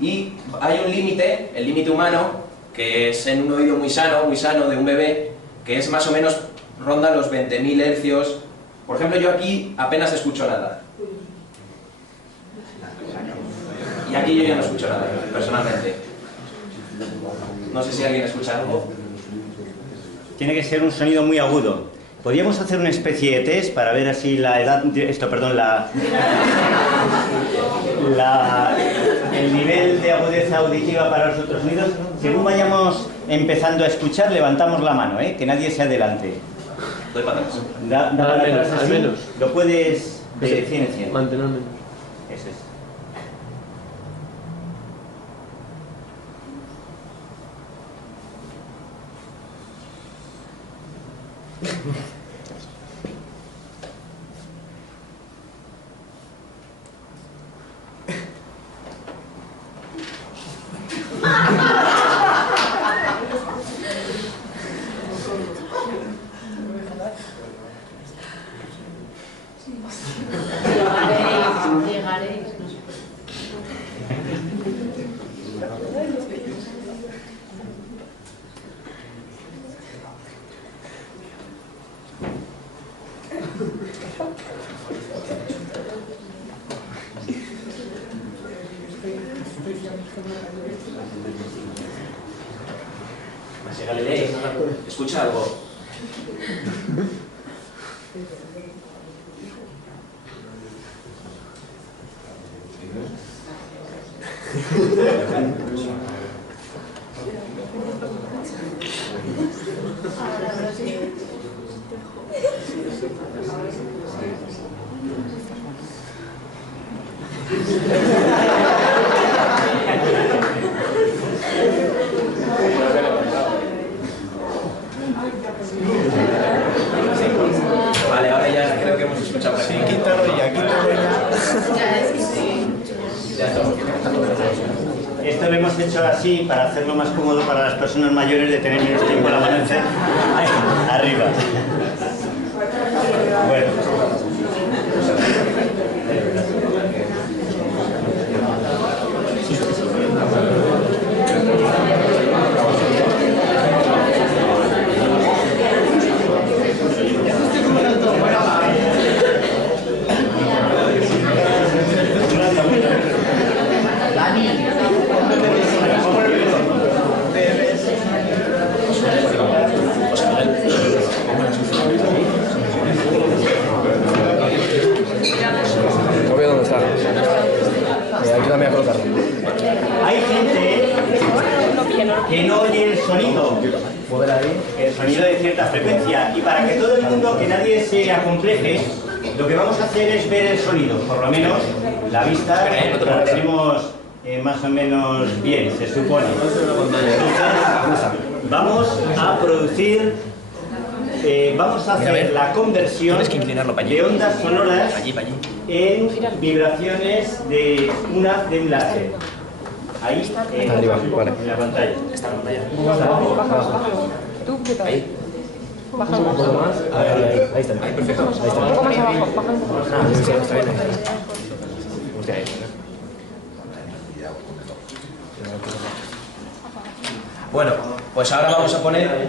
y hay un límite, el límite humano, que es en un oído muy sano de un bebé, que es más o menos, ronda los 20.000 hercios. Por ejemplo, yo aquí apenas escucho nada. Y aquí yo ya no escucho nada, personalmente. No sé si alguien escucha algo. Tiene que ser un sonido muy agudo. ¿Podríamos hacer una especie de test para ver así la edad, el nivel de agudeza auditiva para los otros sonidos? Según vayamos empezando a escuchar, levantamos la mano, que nadie se adelante. Doy para atrás. Da para atrás así. Al menos. Lo puedes de 100 en 100. Mantener menos. Eso es. Llegaréis. Galileo, escucha algo. Vale, ahora ya creo que hemos escuchado. Sí, quítalo ya. Ya es que sí. Esto lo hemos hecho así para hacerlo más cómodo para las personas mayores de tener menos tiempo la mano arriba. Bueno. No veo dónde está. Ayúdame a colocarlo. Hay gente que no oye el sonido, Mover ahí. el sonido de cierta frecuencia, y para que todo el mundo, que nadie se acompleje, lo que vamos a hacer es ver el sonido, por lo menos la vista la tenemos más o menos bien, se supone. Entonces, vamos a producir, vamos a hacer la conversión de ondas sonoras en vibraciones de un láser. Ahí, en la pantalla. Ahí. Baja un poco más. Ahí está. Ahí, perfecto. Ahí está. Un poco más abajo. Baja un poco más. Está bien. Hostia, ahí. Bueno, pues ahora vamos a poner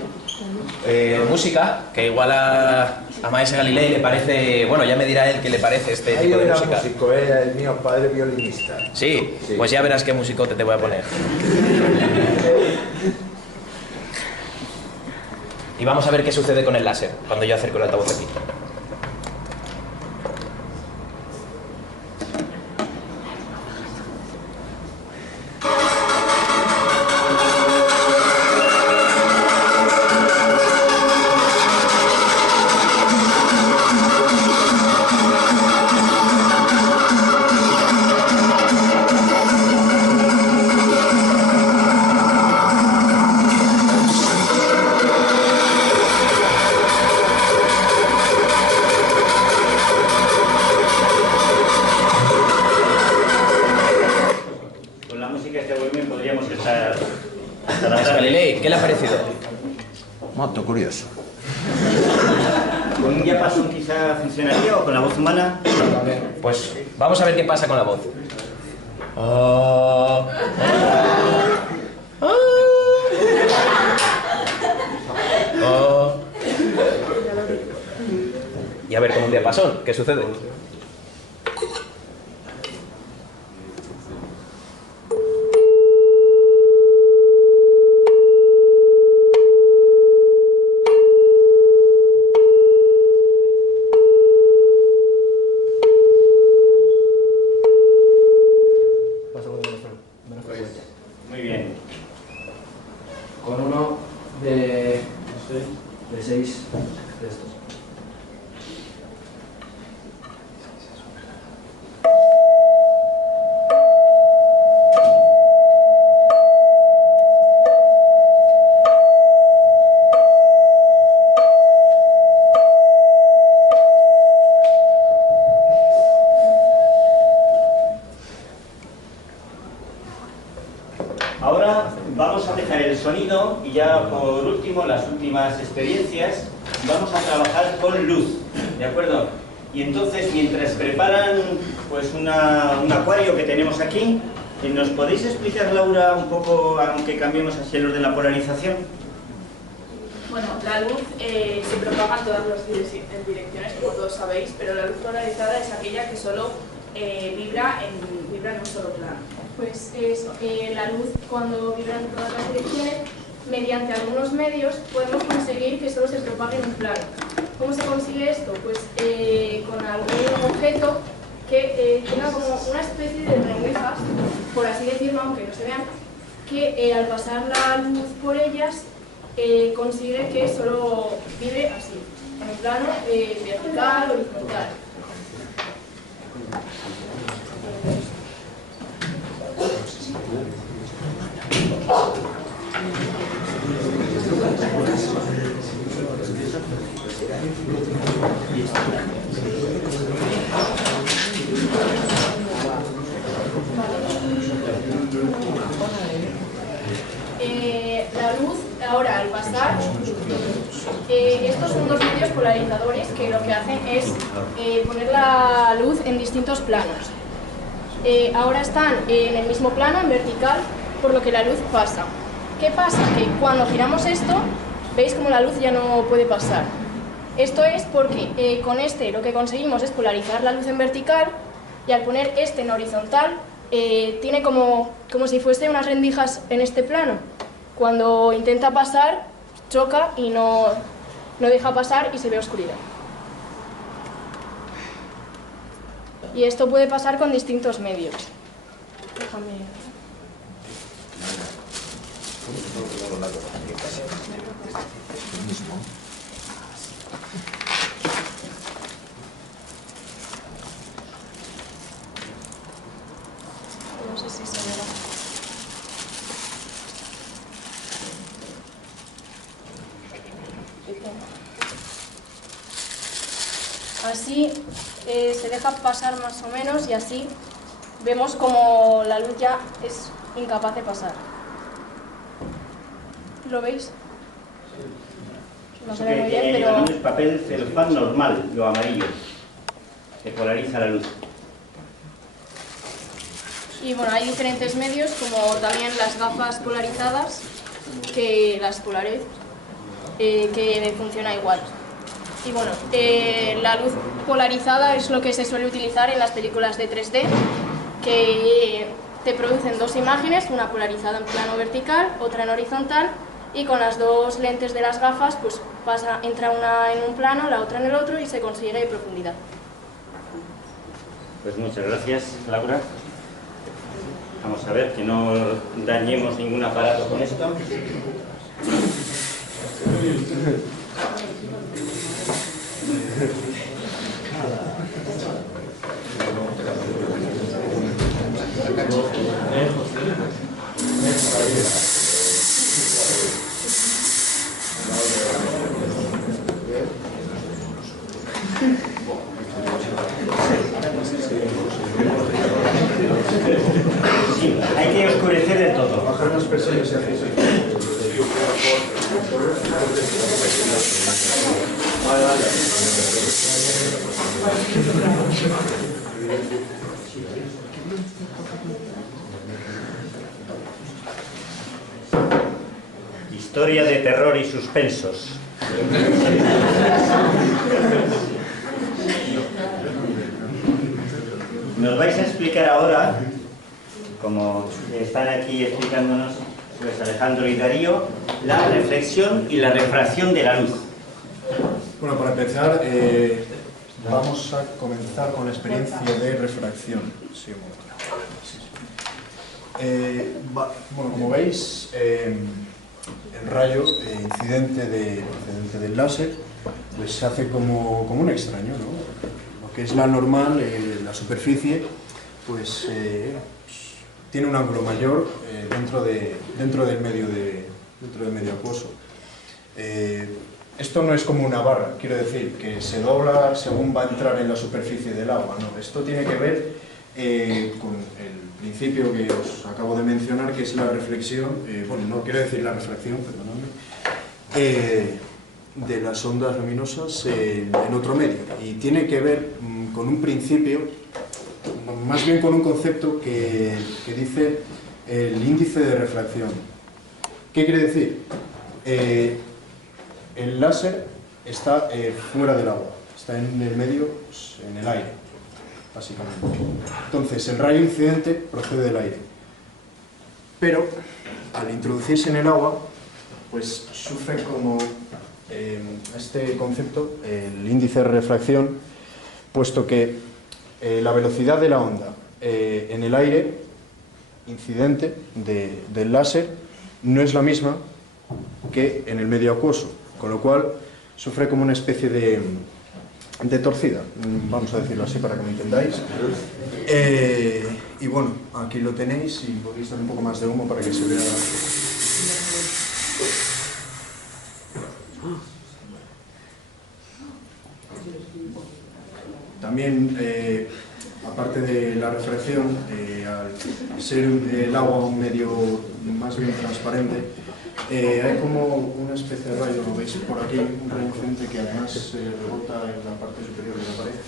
música, que igual a Maese Galilei le parece... Bueno, ya me dirá él qué le parece este tipo de era música. músico, el mío padre violinista. Sí, Sí. pues ya verás qué musicote te voy a poner. Y vamos a ver qué sucede con el láser cuando yo acerco el altavoz aquí. Con la música de este volumen podríamos estar hasta la Maese tarde. Galilei, ¿qué le ha parecido? Moto curioso. ¿Con un diapasón quizá funcionaría o con la voz humana? Pues vamos a ver qué pasa con la voz. Oh. Oh. Y a ver con un diapasón, ¿qué sucede? Pasa con menos frecuencia. Muy bien. Con uno de 6 de estos. Ahora vamos a dejar el sonido y ya por último, las últimas experiencias, vamos a trabajar con luz, ¿de acuerdo? Y entonces, mientras preparan pues un acuario que tenemos aquí, ¿nos podéis explicar, Laura, un poco, aunque cambiemos hacia el orden de la polarización? Bueno, la luz se propaga en todas las direcciones, como todos sabéis, pero la luz polarizada es aquella que solo vibra en un solo plano. Pues eso, la luz cuando vibra en todas las direcciones, mediante algunos medios podemos conseguir que solo se propague en un plano. ¿Cómo se consigue esto? Pues con algún objeto que tenga como una especie de rendijas, por así decirlo, aunque no se vean, que al pasar la luz por ellas consigue que solo vibre así, en un plano vertical, horizontal. La luz, ahora al pasar, estos son dos medios polarizadores que lo que hacen es poner la luz en distintos planos. Ahora están en el mismo plano, en vertical, por lo que la luz pasa. ¿Qué pasa? Que cuando giramos esto, veis como la luz ya no puede pasar. Esto es porque con este lo que conseguimos es polarizar la luz en vertical y al poner este en horizontal tiene como si fuese unas rendijas en este plano. Cuando intenta pasar, choca y no deja pasar y se ve oscuridad. Y esto puede pasar con distintos medios. Déjame... No sé si se verá. así se deja pasar más o menos y así vemos como la luz ya es incapaz de pasar. ¿Lo veis? No se ve muy bien, pero... También es papel celofán normal, lo amarillo, que polariza la luz. Y bueno, hay diferentes medios, como también las gafas polarizadas, que las Polaroid, que funciona igual. Y bueno, la luz polarizada es lo que se suele utilizar en las películas de 3D, que te producen dos imágenes, una polarizada en plano vertical, otra en horizontal, y con las dos lentes de las gafas pues entra una en un plano, la otra en el otro y se consigue profundidad. Pues muchas gracias, Laura. Vamos a ver que no dañemos ningún aparato con esto. Sí, hay que oscurecer del todo. Bajar las presiones y hacer eso. Vale. Historia de terror y suspensos. Nos vais a explicar ahora, como están aquí explicándonos pues Alejandro y Darío, la reflexión y la refracción de la luz. Bueno, para empezar, vamos a comenzar con la experiencia de refracción. Sí, un momento. Bueno, como veis, el rayo incidente procedente del láser pues se hace como un extraño, ¿no? Lo que es la normal, la superficie, pues tiene un ángulo mayor dentro del medio acuoso. Esto no es como una barra, quiero decir, que se dobla según va a entrar en la superficie del agua, no. Esto tiene que ver con el principio que os acabo de mencionar, que es la reflexión, bueno, no quiero decir la refracción, perdonadme, de las ondas luminosas en otro medio. Y tiene que ver con un principio, más bien con un concepto que dice el índice de refracción. ¿Qué quiere decir? El láser está fuera del agua, está en el medio, en el aire, básicamente. Entonces, el rayo incidente procede del aire. Pero, al introducirse en el agua, pues sufre como este concepto, el índice de refracción, puesto que la velocidad de la onda en el aire incidente del láser no es la misma que en el medio acuoso, con lo cual sufre como una especie de torcida, vamos a decirlo así para que me entendáis. Y bueno, aquí lo tenéis y podéis dar un poco más de humo para que se vea. También, aparte de la refracción, al ser el agua un medio más bien transparente, hay como una especie de rayo, lo veis por aquí, un rayo incidente que además rebota en la parte superior de la pared,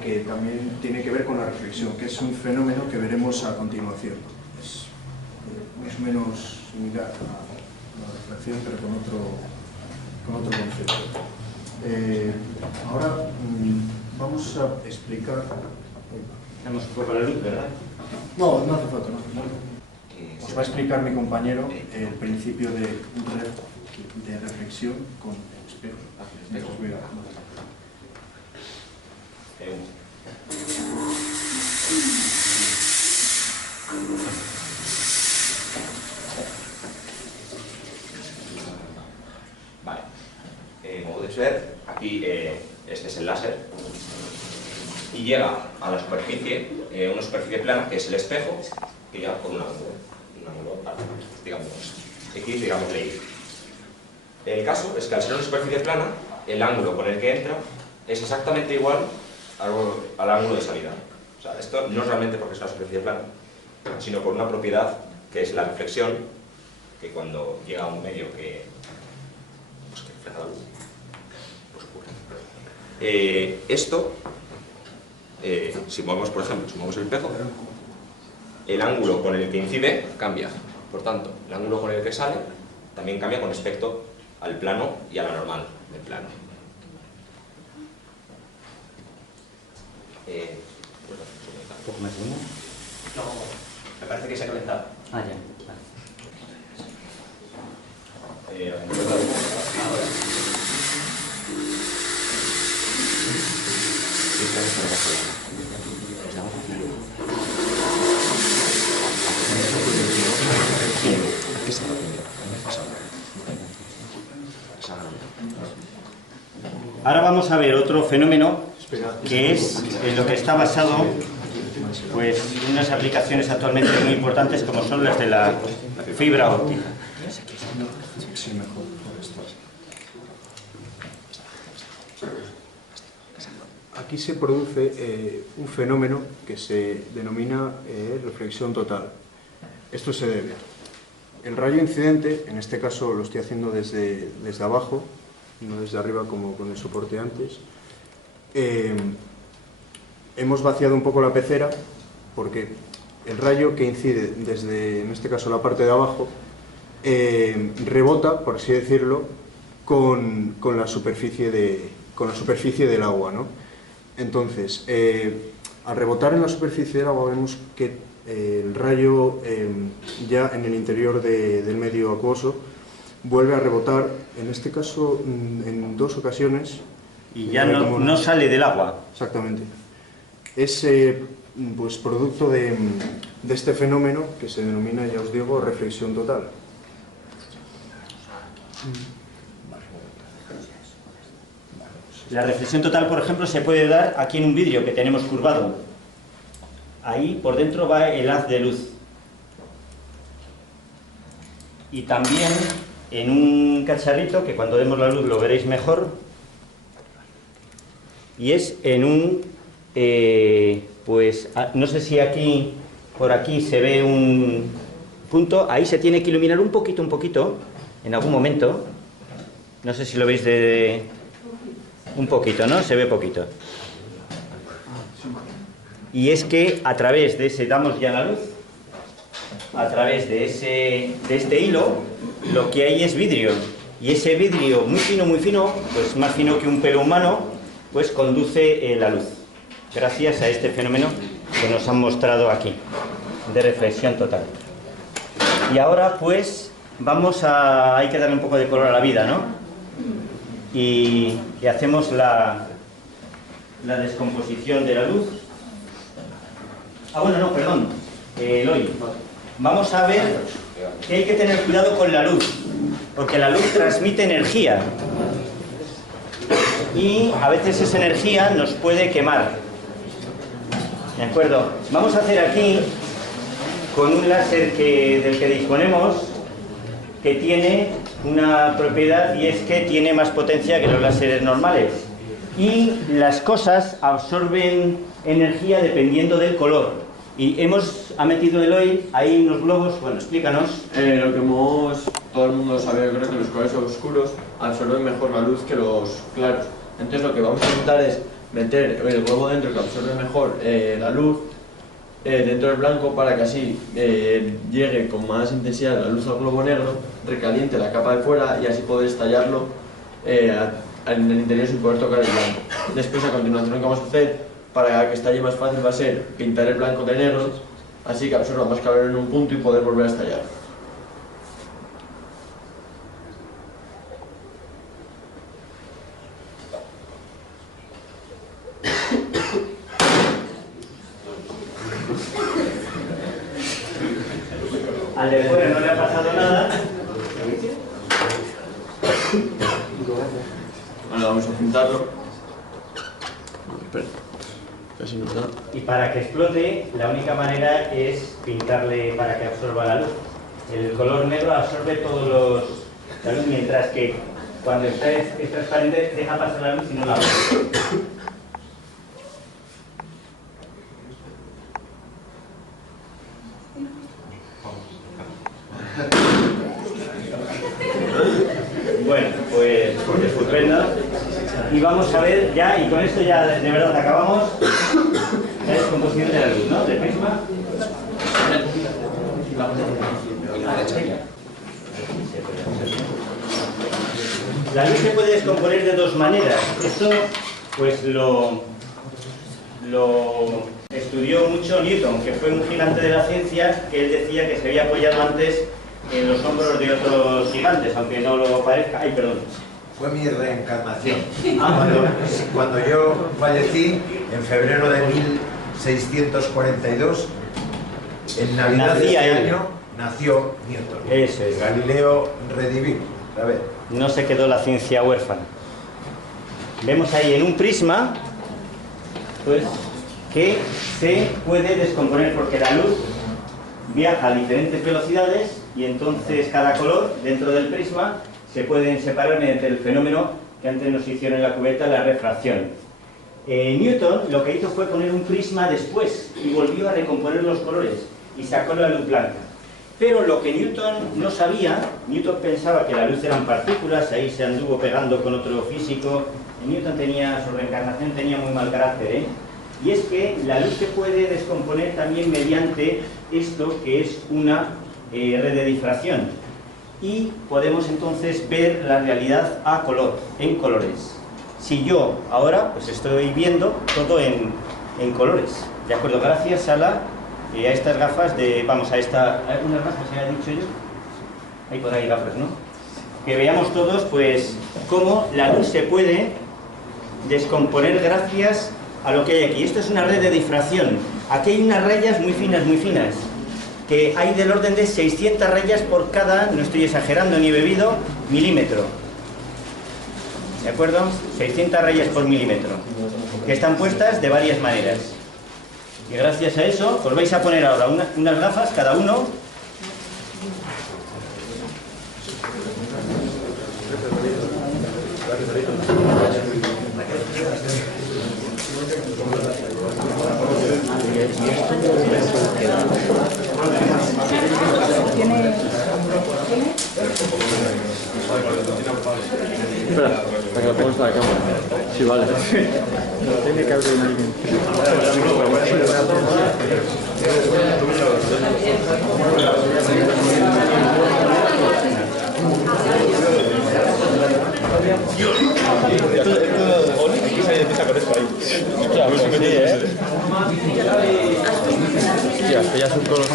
que también tiene que ver con la reflexión, que es un fenómeno que veremos a continuación. Es más o menos similar a la refracción, pero con otro concepto. Ahora vamos a explicar... Tenemos un poco la luz, ¿verdad? No, no hace falta, no hace falta. Os va a explicar mi compañero el principio de reflexión con el espejo. Os voy a... Vale. Como podéis ver, aquí este es el láser y llega a la superficie, una superficie plana que es el espejo, que llega con un ángulo, digamos X, digámosle Y. El caso es que al ser una superficie plana, el ángulo con el que entra es exactamente igual al ángulo de salida. O sea, esto no es realmente porque es una superficie plana, sino por una propiedad que es la reflexión, que cuando llega a un medio que refleja la luz, pues ocurre. Esto, si movemos, por ejemplo, si movemos el espejo, el ángulo con el que incide cambia. Por tanto, el ángulo con el que sale también cambia con respecto al plano y a la normal del plano. ¿Un poco más de humo? No, me parece que se ha calentado. Ah, ya. Ahora vamos a ver otro fenómeno que es en lo que está basado pues unas aplicaciones actualmente muy importantes como son las de la fibra óptica. Aquí se produce un fenómeno que se denomina reflexión total. Esto se debe. El rayo incidente, en este caso lo estoy haciendo desde abajo, no desde arriba como con el soporte antes. Hemos vaciado un poco la pecera porque el rayo que incide desde, en este caso, la parte de abajo, rebota, por así decirlo, con la superficie del agua, ¿no? Entonces, al rebotar en la superficie del agua vemos que el rayo ya en el interior del medio acuoso vuelve a rebotar, en este caso en 2 ocasiones. Y ya no sale del agua. Exactamente. Es pues, producto de este fenómeno que se denomina, ya os digo, reflexión total. La reflexión total, por ejemplo, se puede dar aquí en un vidrio que tenemos curvado. Ahí por dentro va el haz de luz. Y también en un cacharrito, que cuando demos la luz lo veréis mejor, y es en un, pues no sé si aquí, por aquí se ve un punto, ahí se tiene que iluminar un poquito, en algún momento, no sé si lo veis un poquito, ¿no? Se ve poquito. Y es que a través de ese, damos ya la luz, a través de este hilo, lo que hay es vidrio. Y ese vidrio muy fino, pues más fino que un pelo humano, pues conduce la luz. Gracias a este fenómeno que nos han mostrado aquí, de reflexión total. Y ahora pues hay que darle un poco de color a la vida, ¿no? Y hacemos la descomposición de la luz. Bueno, no, perdón, Eloy. Vamos a ver que hay que tener cuidado con la luz, porque la luz transmite energía y a veces esa energía nos puede quemar. ¿De acuerdo? Vamos a hacer aquí con un láser del que disponemos, que tiene una propiedad, y es que tiene más potencia que los láseres normales. Y las cosas absorben energía dependiendo del color. Y ha metido Eloy ahí unos globos. Bueno, explícanos. Lo que todo el mundo sabe, yo creo que los colores oscuros absorben mejor la luz que los claros. Entonces lo que vamos a intentar es meter el globo dentro que absorbe mejor la luz dentro del blanco, para que así llegue con más intensidad la luz al globo negro, recaliente la capa de fuera y así poder estallarlo en el interior sin poder tocar el blanco. Después, a continuación, lo que vamos a hacer para que estalle más fácil va a ser pintar el blanco de negro, así que absorba más calor en un punto y poder volver a estallar. Al de fuera no le ha pasado nada. Ahora vamos a pintarlo. Casi no está. Y para que explote, la única manera es pintarle para que absorba la luz. El color negro absorbe la luz, mientras que Cuando es transparente, deja pasar la luz y no la ve. Bueno, pues estupendo. Y vamos a ver ya, y con esto ya de verdad acabamos, la descomposición de la luz, ¿no? Del prisma. La luz se puede descomponer de dos maneras. Esto pues lo estudió mucho Newton, que fue un gigante de la ciencia, que él decía que se había apoyado antes en los hombros de otros gigantes, aunque no lo parezca. Ay, perdón. Fue mi reencarnación. Cuando yo fallecí, en febrero de 1642, en Navidad de este año, nació Newton. Eso es. Galileo redivivo. A ver. No se quedó la ciencia huérfana. Vemos ahí en un prisma, pues, que se puede descomponer porque la luz viaja a diferentes velocidades y entonces cada color dentro del prisma se pueden separar mediante el fenómeno que antes nos hicieron en la cubeta, la refracción. Newton lo que hizo fue poner un prisma después y volvió a recomponer los colores y sacó la luz blanca. Pero lo que Newton no sabía, Newton pensaba que la luz eran partículas, ahí se anduvo pegando con otro físico. Newton su reencarnación tenía muy mal carácter, y es que la luz se puede descomponer también mediante esto que es una red de difracción. Y podemos entonces ver la realidad a color, en colores. Si yo ahora pues estoy viendo todo en colores, ¿de acuerdo? Gracias a estas gafas de, vamos a esta, unas gafas se ha dicho yo, hay por ahí gafas, ¿no? Que veamos todos pues cómo la luz se puede descomponer gracias a lo que hay aquí. Esto es una red de difracción. Aquí hay unas rayas muy finas, que hay del orden de 600 rayas por cada, no estoy exagerando ni bebido, milímetro. ¿De acuerdo? 600 rayas por milímetro, que están puestas de varias maneras. Y gracias a eso, os vais a poner ahora unas gafas, cada uno. Espera, para que lo pongas a la cámara. Sí, vale. Tiene que abrir alguien. Ya, que ya son todos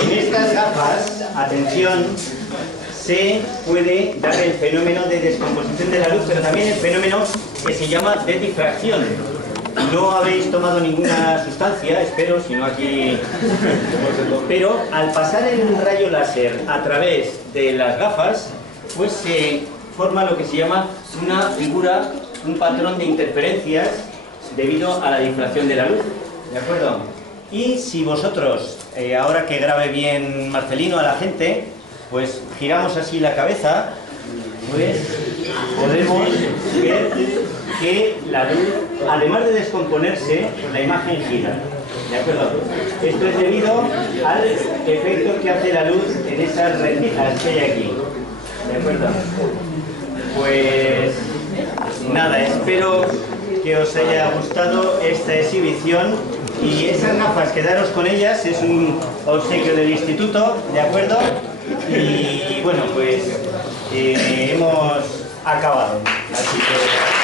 En estas gafas, atención, se puede dar el fenómeno de descomposición de la luz, pero también el fenómeno que se llama de difracción. No habéis tomado ninguna sustancia, espero, sino aquí... Pero al pasar el rayo láser a través de las gafas, pues se forma lo que se llama una figura, un patrón de interferencias debido a la difracción de la luz. ¿De acuerdo? Y si vosotros, ahora que grabe bien Marcelino a la gente, pues giramos así la cabeza, pues podemos ver que la luz, además de descomponerse, la imagen gira. ¿De acuerdo? Esto es debido al efecto que hace la luz en esas rendijas que hay aquí. ¿De acuerdo? Pues nada, espero que os haya gustado esta exhibición y esas gafas, quedaros con ellas, es un obsequio del instituto, ¿de acuerdo? Y bueno, pues hemos acabado, así que...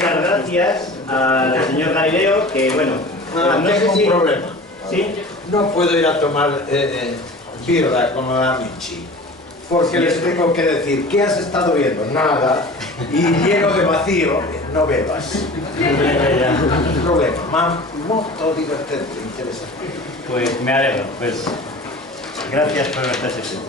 Dar gracias al señor Galileo, que bueno, no sé tengo si... un problema. ¿Sí? No puedo ir a tomar birra con la amici. Porque les tengo que decir, ¿qué has estado viendo? Nada. Y lleno de vacío, no bebas. Un problema, ma molto divertente, interesante. Pues me alegro, pues gracias por esta sesión.